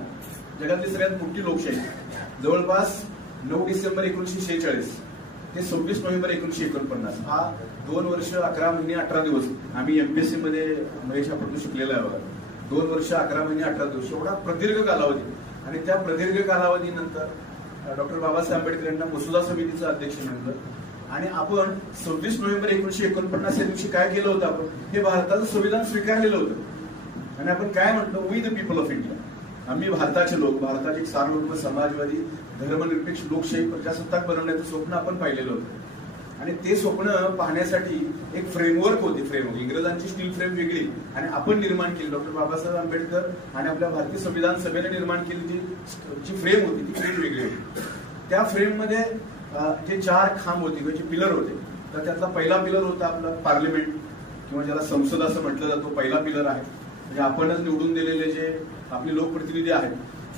जगातली सगळ्यात मोठी लोकशाही. जवळपास 9 डिसेंबर 1946 ते 26 नोव्हेंबर 1949 हा 2 वर्ष 11 महिने 18 दिवस आम्ही एमपीएससी मध्ये महेश आपण शिकलेला आहे बघा. 2 वर्ष 11 महिने 18 दिवस एवढा प्रदीर्घ कालावधी. आणि त्या प्रदीर्घ कालावधीनंतर डॉक्टर बाबासाहेब आंबेडकर यांना मसुदा समितीचं अध्यक्ष नेमलं. आणि आपण 26 नोव्हेंबर 1949 या दिवशी काय केलं होतं, आपण हे भारताचं संविधान स्वीकारलेलं होतं. आणि आपण काय म्हटलं, we the people of India, आम्ही भारताचे लोक, भारताचे एक सार्वभौम समाजवादी धर्मनिरपेक्ष लोकशाही प्रजासत्ताक बनवण्याचं स्वप्न आपण पाहिलेलं होतं. आणि ते स्वप्न पाहण्यासाठी एक फ्रेमवर्क होती. इंग्रजांची स्टील फ्रेम वेगळी आणि आपण निर्माण केली, डॉक्टर बाबासाहेब आंबेडकर आणि आपल्या भारतीय संविधान सभेने निर्माण केली जी फ्रेम होती ती फ्रेम वेगळी होती. त्या फ्रेममध्ये जे 4 खांब होते किंवा जे पिलर होते, तर त्यातला पहिला पिलर होता आपलं पार्लिमेंट किंवा ज्याला संसद असं म्हटलं जातं, पहिला पिलर आहे. म्हणजे आपणच निवडून दिलेले जे आपले लोकप्रतिनिधी आहेत,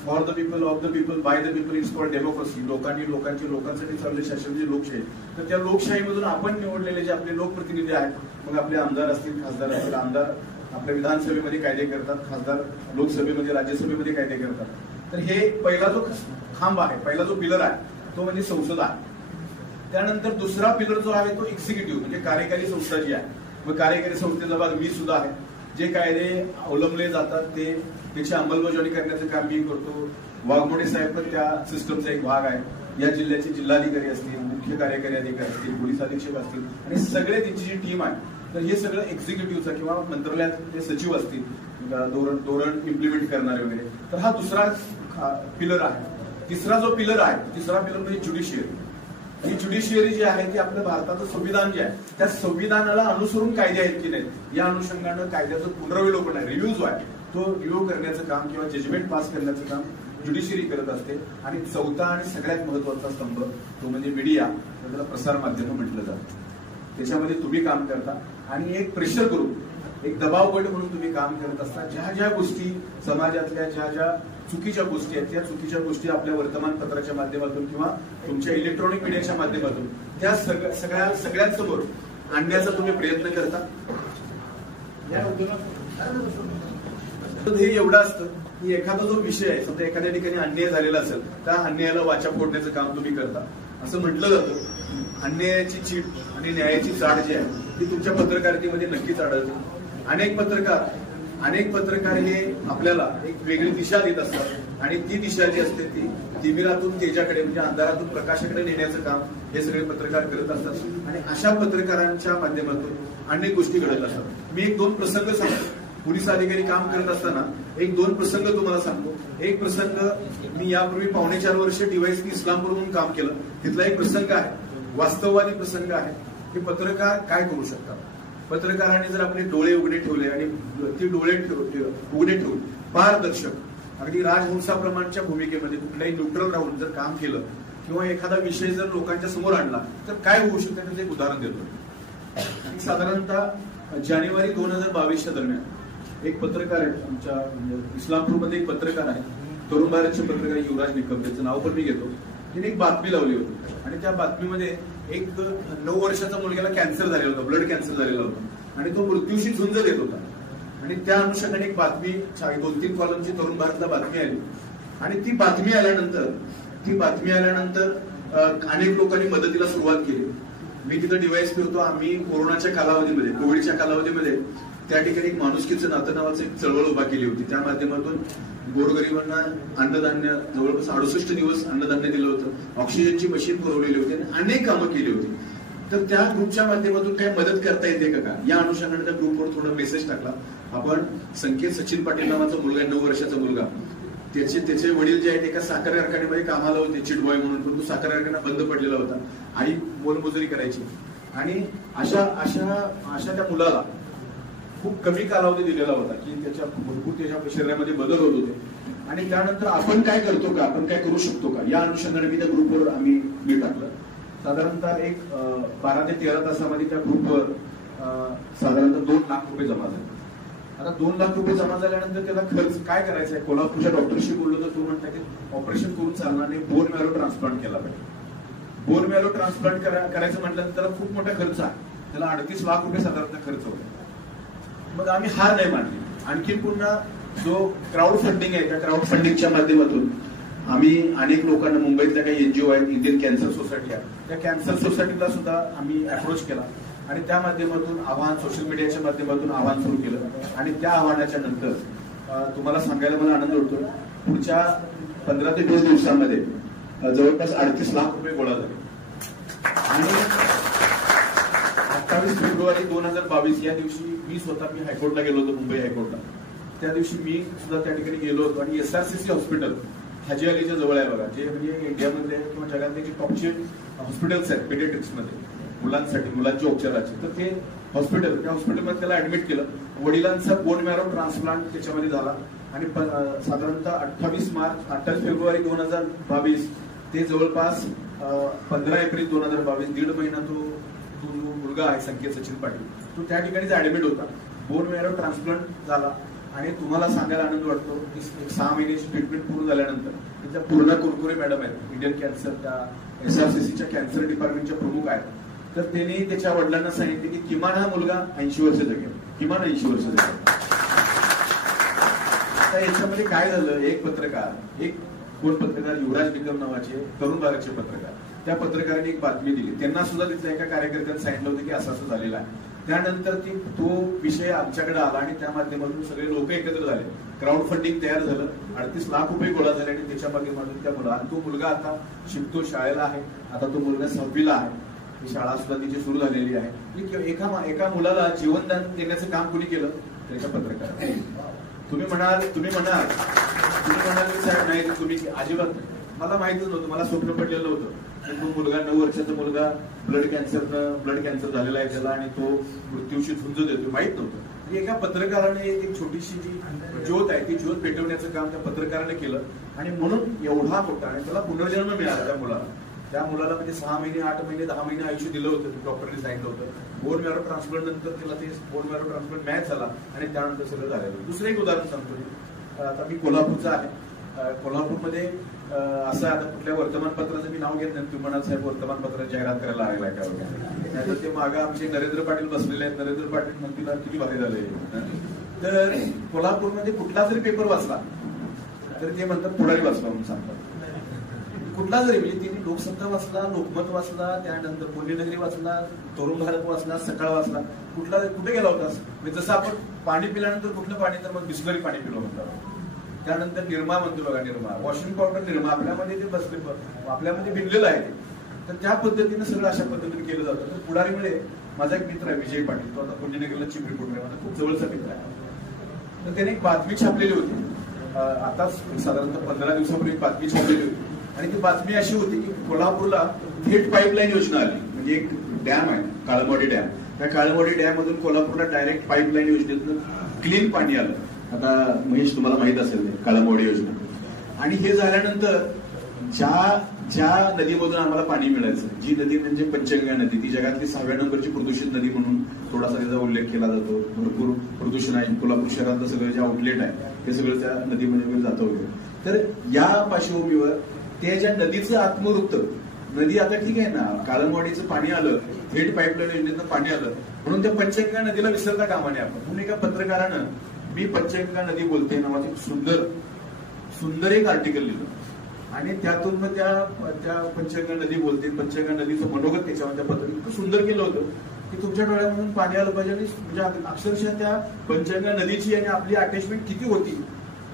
for the people, of the people, by the people, it's called democracy, लोकांसाठी चालले शासन जे लोकशाही. तर त्या लोकशाहीमधून आपण निवडलेले जे आपले लोकप्रतिनिधी आहेत, मग आपले आमदार असतील, खासदार असतील, आमदार आपल्या विधानसभेमध्ये कायदे करतात, खासदार लोकसभेमध्ये राज्यसभेमध्ये कायदे करतात. तर हे पहिला जो खांब आहे, पहिला जो पिलर आहे तो म्हणजे संसद आहे. त्यानंतर दुसरा पिलर जो आहे तो एक्झिक्युटिव्ह म्हणजे कार्यकारी संस्था जी आहे. मग कार्यकारी संस्थेचा भाग मी सुद्धा आहे. जे कायदे अवलंबले जातात त्याची अंमलबजावणी करण्याचं काम मी करतो. वाघमोडे साहेब पण त्या सिस्टमचा एक भाग आहे. या जिल्ह्याचे जिल्हाधिकारी असतील, मुख्य कार्यकारी अधिकारी असतील, पोलीस अधीक्षक असतील आणि सगळे त्यांची जी टीम आहे, तर हे सगळं एक्झिक्युटिव्हचा किंवा मंत्रालयात ते सचिव असतील, धोरण इम्प्लिमेंट करणारे वगैरे. तर हा दुसरा पिलर आहे. तिसरा जो पिलर आहे, तिसरा पिलर म्हणजे ज्युडिशियरी. ही ज्युडिशियरी जी आहे ती आपल्या भारताचं संविधान जे आहे त्या संविधानाला अनुसरून कायदे आहेत की नाही या अनुषंगानं कायद्याचं पुनरावलोकन आहे, रिव्ह्यू जो आहे तो रिव्ह्यू करण्याचं काम किंवा जजमेंट पास करण्याचं काम ज्युडिशियरी करत असते. आणि चौथा आणि सगळ्यात महत्वाचा स्तंभ तो म्हणजे मीडिया, त्याला प्रसार माध्यम म्हटलं जातं. त्याच्यामध्ये तुम्ही काम करता आणि एक प्रेशर करून, एक दबावपट म्हणून तुम्ही काम करत असता. ज्या ज्या गोष्टी समाजातल्या ज्या ज्या चुकीच्या गोष्टी आहेत त्या चुकीच्या गोष्टी आपल्या वर्तमानपत्राच्या माध्यमातून किंवा तुमच्या इलेक्ट्रॉनिक मीडियाच्या माध्यमातून त्या सगळ्यांसमोर आणण्याचा तुम्ही प्रयत्न करता. हे एवढं असतं की एखादा जो विषय आहे, समजा एखाद्या ठिकाणी अन्याय झालेला असेल त्या अन्यायाला वाचा फोडण्याचं काम तुम्ही करता. असं म्हटलं जातं अन्यायाची चीट आणि न्यायाची चाड जी आहे ती तुमच्या पत्रकारितेमध्ये नक्कीच आढळते. अनेक पत्रकार हे आपल्याला एक वेगळी दिशा देत असतात आणि ती दिशा जी असते ती तिमिरातून तेजाकडे म्हणजे अंधारातून प्रकाशाकडे नेण्याचं काम हे सगळे पत्रकार करत असतात. आणि अशा पत्रकारांच्या माध्यमातून अनेक गोष्टी घडत असतात. मी 1-2 प्रसंग सांगतो. पोलीस अधिकारी काम करत असताना 1-2 प्रसंग तुम्हाला सांगतो. एक प्रसंग मी यापूर्वी 4.5 वर्ष डीवायएसपी इस्लामपूर म्हणून काम केलं. तिथला एक प्रसंग आहे, वास्तववादी प्रसंग आहे की पत्रकार काय करू शकतात. पत्रकारांनी जर आपले डोळे उघडे ठेवले आणि ते डोळे उघडे ठेवून पारदर्शक अगदी राजहंसाप्रमाणच्या भूमिकेमध्ये कुठल्याही न्यूट्रल राहून जर काम केलं किंवा एखादा विषय जर लोकांच्या समोर आणला तर काय होऊ शकतं त्याचं एक उदाहरण देतो. साधारणतः जानेवारी 2022च्या दरम्यान एक पत्रकार आहे आमच्या इस्लामपूरमध्ये एक पत्रकार आहे, तरुण भारतचे पत्रकार युवराज निकम, त्याचं नाव पण मी घेतो. तिने एक बातमी लावली होती आणि त्या बातमीमध्ये एक 9 वर्षाचा मुलग्याला कॅन्सर झालेला होता, ब्लड कॅन्सर झालेला होता आणि तो मृत्यूशी झुंज देत होता. आणि त्या अनुषंगाने एक बातमी 2-3 कॉलमची तरुण भारतला बातमी आली आणि ती बातमी आल्यानंतर अनेक लोकांनी मदतीला सुरुवात केली. मी तिथं डिवाइस होतो. आम्ही कोरोनाच्या कालावधीमध्ये, कोविडच्या कालावधीमध्ये त्या ठिकाणी एक माणुसकीचं नातं नावाचं एक चळवळ उभा केली होती. त्या माध्यमातून गोरगरिबांना अन्नधान्य जवळपास 68 दिवस अन्नधान्य दिलं होतं, ऑक्सिजनची मशीन पुरवलेली होती आणि अनेक कामं केली होती. तर त्या ग्रुपच्या माध्यमातून काय मदत करता येते का या अनुषंगाने त्या ग्रुपवर थोडा मेसेज टाकला. आपण संकेत सचिन पाटील नावाचा मुलगा, 9 वर्षाचा मुलगा, त्याचे वडील जे आहेत एका साखर कारखान्यामध्ये कामाला होते, चिटबॉय म्हणून, पण तो साखर कारखाना बंद पडलेला होता. आई मोलमजुरी करायची आणि अशा त्या मुलाला खूप कमी कालावधी दिलेला होता की त्याच्या भरपूर त्याच्या शरीरामध्ये बदल होत होते. आणि त्यानंतर आपण काय करतो का, आपण काय करू शकतो का या अनुषंगाने मी त्या ग्रुपवर मी टाकलं. साधारणतः एक 12 ते 13 तासामध्ये त्या ग्रुपवर साधारणतः 2 लाख रुपये जमा झाले. आता 2 लाख रुपये जमा झाल्यानंतर त्याला खर्च काय करायचा आहे, कोल्हापूरच्या डॉक्टरशी बोललो तर तो म्हणता की ऑपरेशन करून चालणार नाही, बोन मॅरो ट्रान्सप्लांट केला पाहिजे. बोन मॅरो ट्रान्सप्लांट करायचं म्हटलं तर त्याला खूप मोठा खर्च आहे, त्याला 38 लाख रुपये साधारणतः खर्च होतो. मग आम्ही हार नाही मानली. आणखी पुन्हा जो क्राऊड फंडिंग आहे त्या क्राऊड फंडिंगच्या माध्यमातून आम्ही अनेक लोकांना, मुंबईतल्या काही एनजीओ आहेत, इंडियन कॅन्सर सोसायटी आहे, त्या कॅन्सर सोसायटीला सुद्धा आम्ही अप्रोच केला आणि त्या माध्यमातून आव्हान, सोशल मीडियाच्या माध्यमातून आव्हान सुरू केलं. आणि त्या आव्हानाच्या नंतर तुम्हाला सांगायला मला आनंद होतो, पुढच्या 15 ते 20 दिवसांमध्ये जवळपास 38 लाख रुपये गोळा झाले. आणि 28 फेब्रुवारी 2022 या दिवशी मी हायकोर्टला गेलो होतो, मुंबई हायकोर्टला. त्या दिवशी मी सुद्धा त्या ठिकाणी गेलो होतो आणि SRCC हॉस्पिटल हाजी अलीच्या जवळ आहे बघा, जे म्हणजे इंडियामधले किंवा जगातले जे टॉपचे हॉस्पिटल्स आहेत पेडियाट्रिक्समध्ये मुलांसाठी, मुलांच्या उपचाराचे, तर ते हॉस्पिटल, त्या हॉस्पिटलमध्ये त्याला ऍडमिट केलं. वडिलांचा बोन मॅरो ट्रान्सप्लांट त्याच्यामध्ये झाला आणि साधारणतः 28 फेब्रुवारी 2022 ते जवळपास 15 एप्रिल 2022 1.5 महिना तो मुलगा आहे संकेत सचिन पाटील, तो त्या ठिकाणीच ऍडमिट होता. बोन मॅरो ट्रान्सप्लांट झाला आणि तुम्हाला सांगायला आनंद वाटतो की 6 महिन्याची ट्रीटमेंट पूर्ण झाल्यानंतर त्यांच्या पूर्ण कुरकुरे मॅडम आहेत, इंडियन कॅन्सर, त्या SRCCच्या कॅन्सर डिपार्टमेंटच्या प्रमुख आहेत. तर त्यांनी त्याच्या वडिलांना सांगितले की किमान हा मुलगा 80 वर्ष जगेल, किमान 80 वर्ष जगेल. आता याच्यामध्ये काय झालं, एक कोण पत्रकार युवराज निकम नावाचे तरुण भारतचे पत्रकार, त्या पत्रकाराने एक बातमी दिली. त्यांना सुद्धा तिथल्या एका कार्यकर्त्याने सांगितलं होतं की असं झालेलं आहे. त्यानंतर तो विषय आमच्याकडे आला आणि त्या माध्यमातून सगळे लोक एकत्र झाले, क्राऊड फंडिंग तयार झालं, 38 लाख रुपये गोळा झाले आणि त्याच्या माध्यमातून त्या मुला, तो मुलगा आता शिकतो, शाळेला आहे. आता तो मुलगा 6वीला आहे, शाळा सुद्धा तिची सुरू झालेली आहे. एका मुलाला जीवनदान देण्याचं काम कुणी केलं, त्याच्या पत्रकार. तुम्ही म्हणाल की साहेब नाही, तुम्ही अजिबात नाही. मला माहितीच नव्हतं, मला स्वप्न पडलेलं होतं तो मुलगा 9 वर्षाचा मुलगा ब्लड कॅन्सर झालेला आहे त्याला आणि तो मृत्यूशी झुंज देतो, माहित नव्हतं. एका पत्रकाराने एक छोटीशी जी ज्योत आहे ती ज्योत पेटवण्याचं काम त्या पत्रकाराने केलं आणि म्हणून एवढा मोठा आणि त्याला पुनर्जन्म मिळाला त्या मुलाला म्हणजे 6 महिने, 8 महिने, 10 महिने आयुष्य दिलं होतं, डॉक्टरने सांगितलं होतं. बोन मॅरो ट्रान्सप्लांट नंतर त्याला ते बोन मॅरो ट्रान्सप्लांट मॅच झाला आणि त्यानंतर सगळं झालेलं. दुसरं एक उदाहरण सांगतो, आता मी कोल्हापूरचा आहे. कोल्हापूरमध्ये असं आता कुठल्या वर्तमानपत्राचं मी नाव घेत नाही, तुम्ही म्हणाल साहेब वर्तमानपत्रात जाहिरात करायला लागला का वगैरे, ते मागं आमचे नरेंद्र पाटील बसलेले आहेत. नरेंद्र पाटील म्हणतील किती भारी झाले. तर कोल्हापूरमध्ये कुठला जरी पेपर वाचला तर ते म्हणतात पुढारी वाचला म्हणून सांगतात. कुठला जरी म्हणजे तिने लोकसत्ता वाचला, लोकमत वाचला, त्यानंतर पुण्यनगरी वाचला, तरुण भारत वाचला, सकाळ वाचला, कुठे गेला होतास म्हणजे जसं आपण पाणी पिल्यानंतर कुठलं पाणी, तर मग बिस्लरी पाणी पिलं म्हणतात. त्यानंतर निर्मा म्हणतो बघा, निर्मा वॉशिंग पावडर, निर्मा आपल्यामध्ये ते बसले, आपल्यामध्ये भिनलेलं आहे. तर त्या पद्धतीनं सगळं अशा पद्धतीने केलं जातं. तर पुढारीमध्ये माझा एक मित्र आहे विजय पाटील, तो आता पुण्यनगरला चीफ रिपोर्टर आहे, माझा खूप जवळचा मित्र आहे. तर त्याने एक बातमी छापलेली होती, आता साधारणतः 15 दिवसापूर्वी बातमी छापलेली होती आणि ती बातमी अशी होती की कोल्हापूरला थेट पाईपलाईन योजना आली. म्हणजे एक डॅम आहे काळमवाडी डॅम, त्या काळमवाडी डॅम मधून कोल्हापूरला डायरेक्ट पाईपलाईन योजनेतून क्लीन पाणी आलं आता महेश तुम्हाला माहित असेल काळामोडी योजना, आणि हे झाल्यानंतर ज्या नदीमधून आम्हाला पाणी मिळायचं, जी नदी म्हणजे पंचगंगा नदी, ती जगातली 6व्या नंबरची प्रदूषित नदी म्हणून थोडासा त्याचा उल्लेख केला जातो. भरपूर प्रदूषण आहे, कोल्हापूर शहरातलं सगळं जे आउटलेट आहे ते सगळं त्या नदीमध्ये जातं वगैरे. तर या पार्श्वभूमीवर ते ज्या नदीचं आत्मवृत्त, नदी आता ठीक आहे ना, काळमवाडीचं पाणी आलं, थेट पाईपलाईन योजनेचं पाणी आलं म्हणून त्या पंचगंगा नदीला विसरता कामा नये आपण. म्हणून एका पत्रकारानं मी पंचगंगा नदी बोलते नावाचे सुंदर एक आर्टिकल लिहिलं, आणि त्यातून मग त्या पंचगंगा नदी बोलते, पंचगंगा नदीचं मनोगत त्याच्यावर त्या पद्धतीने इतकं सुंदर केलं होतं की तुमच्या डोळ्यामधून पाणी आलं पाहिजे. आणि म्हणजे अक्षरशः त्या पंचगंगा नदीची आणि आपली अटॅचमेंट किती होती.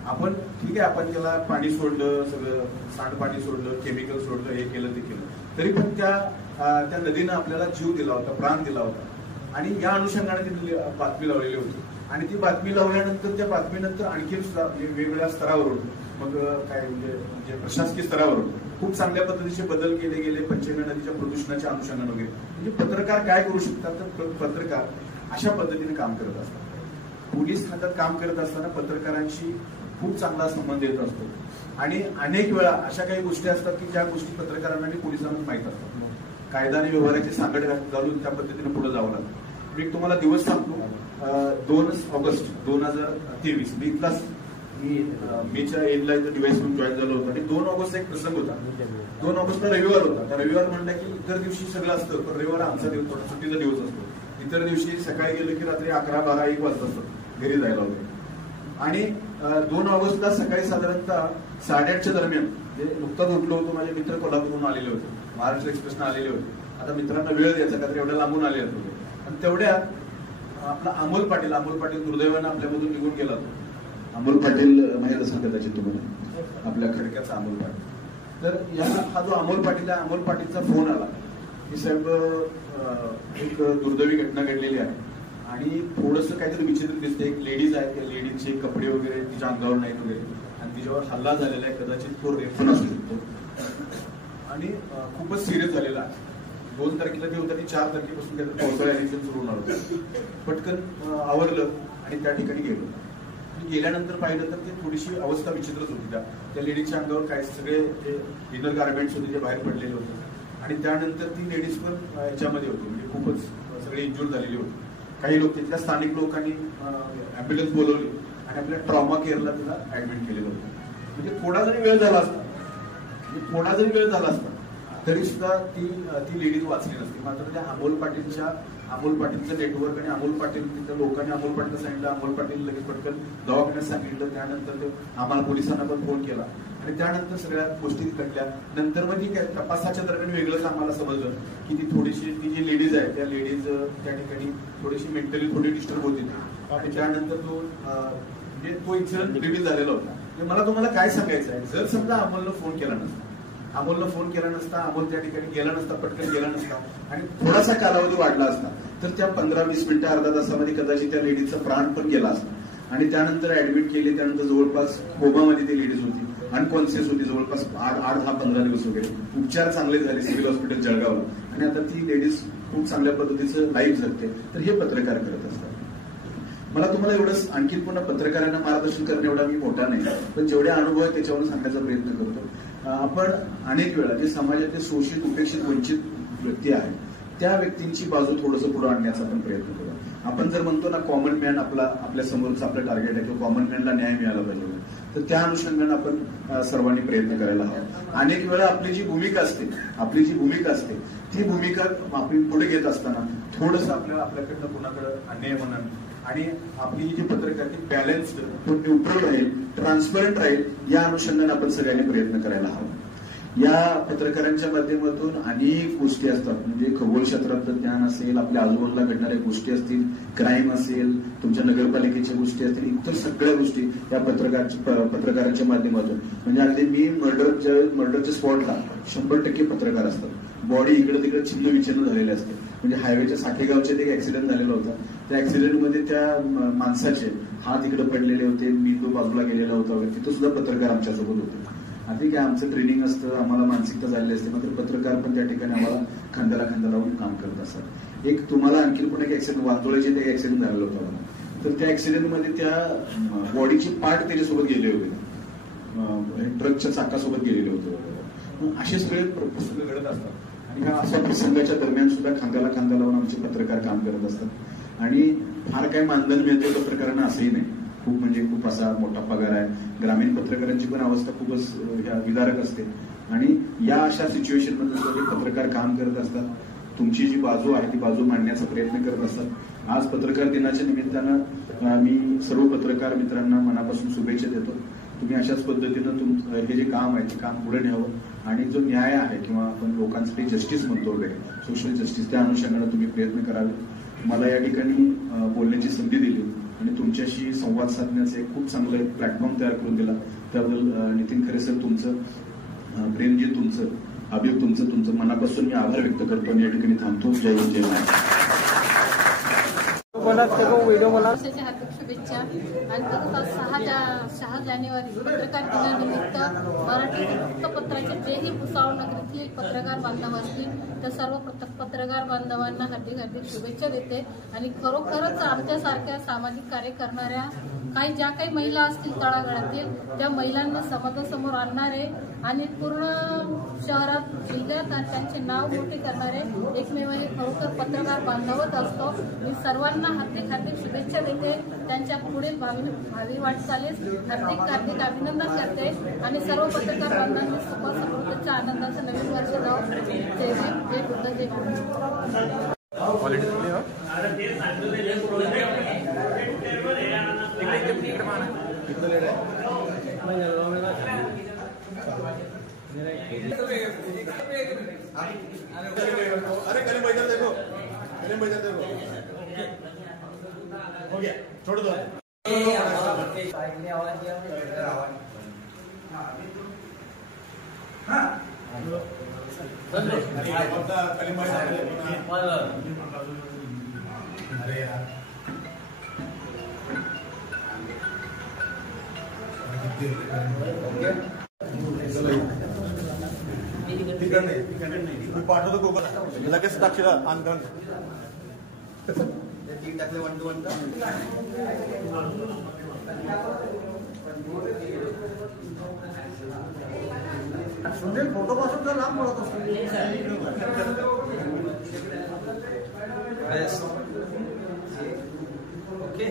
आपण ठीक आहे, आपण त्याला पाणी सोडलं, सगळं सांडपाणी सोडलं, केमिकल सोडलं, हे केलं ते केलं, तरी पण त्या नदीनं आपल्याला जीव दिला होता, प्राण दिला होता. आणि या अनुषंगाने ती बातमी लावलेली होती. आणि ती बातमी लावल्यानंतर त्या बातमीनंतर आणखी वेगवेगळ्या स्तरावरून, मग काय म्हणजे प्रशासकीय स्तरावरून खूप चांगल्या पद्धतीचे बदल केले गेले पंचगंगा नदीच्या प्रदूषणाच्या अनुषंगाने वगैरे. म्हणजे पत्रकार काय करू शकतात, तर पत्रकार अशा पद्धतीने काम करत असतात. पोलीस खात्यात काम करत असताना पत्रकारांशी खूप चांगला संबंध येत असतो. आणि अनेक वेळा अशा काही गोष्टी असतात की ज्या गोष्टी पत्रकारांना आणि पोलिसांना माहीत असतात. कायदा आणि व्यवहाराची सांगड घालून त्या पद्धतीने पुढे जावं लागतं. मी तुम्हाला दिवस सांगतो, 2 ऑगस्ट 2023 मीच्या एंडला इथं डिवाइस म्हणून जॉईन झालं होतं. आणि 2 ऑगस्ट एक प्रसंग होता. 2 ऑगस्टला रविवार होता. तर रविवार म्हणलं की इतर दिवशी सगळं असतं, पण रविवार आमचा दिवस, थोडा सुट्टीचा दिवस असतो. इतर दिवशी सकाळी गेलं की रात्री 11, 12, 1 वाजता असतं घरी जायला वगैरे. आणि 2 ऑगस्टला सकाळी साधारणतः 8:30च्या दरम्यान, म्हणजे नुकताच उठलो होतो, माझे मित्र कोल्हापूरहून आलेले होते, महाराष्ट्र एक्सप्रेसनं आलेले होते. आता मित्रांना वेळ द्यायचा का, तर एवढ्या लांबून आले होते. आणि तेवढ्यात आपला अमोल पाटील दुर्दैवानं आपल्यामधून निघून गेला होता. अमोल पाटील माहित असेल कदाचित तुम्हाला, आपल्या खडक्याचा अमोल पाटील. तर हा जो अमोल पाटील आहे, अमोल पाटीलचा फोन आला की साहेब एक दुर्दैवी घटना घडलेली आहे आणि थोडंसं काहीतरी विचित्र दिसते. एक लेडीज आहे, त्या लेडीजचे कपडे वगैरे तिच्या अंगावर नाहीत वगैरे, आणि तिच्यावर हल्ला झालेला आहे, कदाचित तो रेप पण असू शकतो, आणि खूपच सिरियस झालेला आहे. 2 तारखेला ते होतं आणि 4 तारखेपासून त्याचं पावसाळ्या इलेक्शन सुरू होणार होतं. पटकन आवरलं आणि त्या ठिकाणी गेलो. गेल्यानंतर पाहिलं तर ती थोडीशी अवस्था विचित्रच होती. त्या लेडीजच्या अंगावर काय सगळे इनर गार्मेंट्स होते जे बाहेर पडलेले होते. आणि त्यानंतर ती लेडीज पण याच्यामध्ये होती, म्हणजे खूपच सगळे इंजूर झालेली होती. काही लोक, तिथल्या स्थानिक लोकांनी ऍम्ब्युलन्स बोलवली आणि आपल्या ट्रॉमा केअरला तिला ऍडमिट केलेलं होतं. म्हणजे थोडा जरी वेळ झाला असता तरी सुद्धा ती लेडीज वाचली नसती. मात्र त्या अमोल पाटीलचं नेटवर्क आणि अमोल पाटील, तिथल्या लोकांनी अमोल पाटील सांगितलं, अमोल पाटील लगेच पटकन दवाखान्यात सांगितलं. त्यानंतर ते आम्हाला पोलिसांना पण फोन केला आणि त्यानंतर सगळ्या गोष्टी घडल्या. नंतर मग ती तपासाच्या दरम्यान वेगळंच आम्हाला समजलं की ती जी लेडीज आहे, त्या लेडीज त्या ठिकाणी थोडीशी मेंटली थोडी डिस्टर्ब होती. आणि त्यानंतर तो इन्सिडेंट रिव्हील झालेला होता. मला तुम्हाला काय सांगायचं आहे, जर समजा अमोलनं फोन केला नसता, अमोल त्या ठिकाणी गेला नसता, पटकन गेला नसता आणि थोडासा कालावधी वाढला असता, तर त्या 15-20 मिनिटं अर्धा तासामध्ये कदाचित त्या लेडीजचा प्राण पण गेला असता. आणि त्यानंतर ऍडमिट केले. त्यानंतर जवळपास कोमामध्ये ती लेडीज होती, अनकॉन्शियस होती जवळपास 8-10-15 दिवस वगैरे. उपचार चांगले झाले सिव्हिल हॉस्पिटल जळगावला, आणि आता ती लेडीज खूप चांगल्या पद्धतीचं लाईफ जगते. तर हे पत्रकार करत असतात. मला तुम्हाला एवढंच, आणखी पुन्हा पत्रकारांना मार्गदर्शन करणं एवढा मी मोठा नाही, पण जेवढे अनुभव आहे त्याच्यावरून सांगण्याचा प्रयत्न करतो. आपण अनेक वेळा जे समाजातले शोषित, उपेक्षित, वंचित व्यक्ती आहेत त्या व्यक्तींची बाजू थोडंसं पुढे आणण्याचा आपण प्रयत्न करू. आपण जर म्हणतो ना कॉमन मॅन आपल्या समोरचं आपलं टार्गेट आहे, किंवा कॉमन मॅनला न्याय मिळाला पाहिजे, तर त्या अनुषंगाने आपण सर्वांनी प्रयत्न करायला हवा. अनेक वेळा आपली जी भूमिका असते ती भूमिका आपण पुढे घेत असताना थोडंसं आपल्याकडनं कुणाकडे अन्याय म्हणून, आणि आपली जी पत्रकार ती बॅलन्स्ड, न्यूट्रल राहील, ट्रान्सपरंट राहील, या अनुषंगाने आपण सगळ्यांनी प्रयत्न करायला हवा. या पत्रकारांच्या माध्यमातून अनेक गोष्टी असतात, म्हणजे खगोलशास्त्रातलं ज्ञान असेल, आपल्या आजूबाजूला घडणाऱ्या गोष्टी असतील, क्राईम असेल, तुमच्या नगरपालिकेच्या गोष्टी असतील, इतर सगळ्या गोष्टी या पत्रकारांच्या माध्यमातून, म्हणजे अगदी मी मर्डरच्या स्पॉटला 100% पत्रकार असतात. बॉडी इकडे तिकडे छिन्न विचिन्न झालेले असते. म्हणजे हायवेच्या साखेगावचे एक ऍक्सिडेंट झालेला होता. त्या ऍक्सिडेंटमध्ये त्या माणसाचे हात इकडे पडलेले होते, मेंदू बाजूला गेलेला होता वगैरे. तिथं सुद्धा पत्रकार आमच्यासोबत होते. आधी काय आमचं ट्रेनिंग असतं, आम्हाला मानसिकता झालेली असते, मात्र पत्रकार पण त्या ठिकाणी आम्हाला खांद्याला खांदा लावून काम करत असतात. एक तुम्हाला आणखी पण एक ऍक्सिडेंट, वांजोळ्याचे एक ऍक्सिडेंट झालेलं होतं मला. तर त्या ऍक्सिडेंटमध्ये त्या बॉडीची पार्ट त्याच्यासोबत गेले होते, ट्रकच्या चाकासोबत गेलेले होते. असे सगळे प्रसंग घडत असतात आणि ह्या अशा प्रसंगाच्या दरम्यान सुद्धा खांद्याला खांदा लावून आमचे पत्रकार काम करत असतात आणि फार काही मानधन मिळते पत्रकारांना असंही नाही. खूप म्हणजे खूप असा मोठा पगार आहे. ग्रामीण पत्रकारांची पण अवस्था खूपच विदारक असते आणि या अशा सिच्युएशन मध्ये पत्रकार काम करत असतात. तुमची जी बाजू आहे ती बाजू मांडण्याचा प्रयत्न करत असतात. आज पत्रकार दिनाच्या निमित्तानं मी सर्व पत्रकार मित्रांना मनापासून शुभेच्छा देतो. तुम्ही अशाच पद्धतीनं हे जे काम आहे ते काम पुढे न्यावं आणि जो न्याय आहे किंवा आपण लोकांसाठी जस्टिस म्हणतो वगैरे सोशल जस्टिस त्या अनुषंगाने तुम्ही प्रयत्न करावे. मला या ठिकाणी बोलण्याची संधी दिली आणि तुमच्याशी संवाद साधण्याचं एक खूप चांगलं प्लॅटफॉर्म तयार करून दिला त्याबद्दल नितीन खरे सर तुमचं, प्रेमजी तुमचं, अभियोग तुमचं मनापासून मी आभार व्यक्त करतो आणि या ठिकाणी थांबतो. जय हिंद, जय महाराष्ट्र. हार्दिक शुभेच्छा. आणि तसंच 6 जानेवारी पत्रकार दिनानिमित्त मराठी वृत्तपत्राचे जेही भुसावळ नगरीतील पत्रकार बांधव असतील त्या सर्व पत्रकार बांधवांना हार्दिक शुभेच्छा देते. आणि खरोखरच आमच्यासारख्या सामाजिक कार्य करणाऱ्या ज्या काही महिला असतील तळागाळातील त्या महिलांना समाजासमोर आणणारे आणि पूर्ण शहरात जिल्ह्यात त्यांचे नाव मोठे करणारे एकमेव हे खरोखर पत्रकार बांधवच असतो. मी सर्वांना हार्दिक शुभेच्छा देते. त्यांच्या पुढील भावी वाटचालीस हार्दिक अभिनंदन करते आणि सर्व पत्रकार बांधवांनी सुख समृद्धीच्या आनंदाचं नवीन वर्ष जाऊ. जय भीम, जय बुद्ध, जय गुरु. अरे करीम भाई इधर देखो, हो गया, छोड़ दो. करीम भाई अरे यार तिकड नाही मी पाठवतो कोकण लगेच टाकशील आंदोलन टाकले 1 to 1 सुंदर फोटो पासून तर लांब पडत असतो. Okay.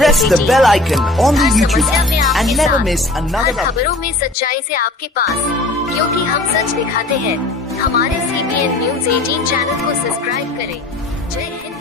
Press the bell icon on the YouTube and never miss another update. खबरों में सच्चाई से आपके पास, क्योंकि हम सच दिखाते हैं. हमारे CBN News 18 चैनल को सब्सक्राइब करें. जय हिंद.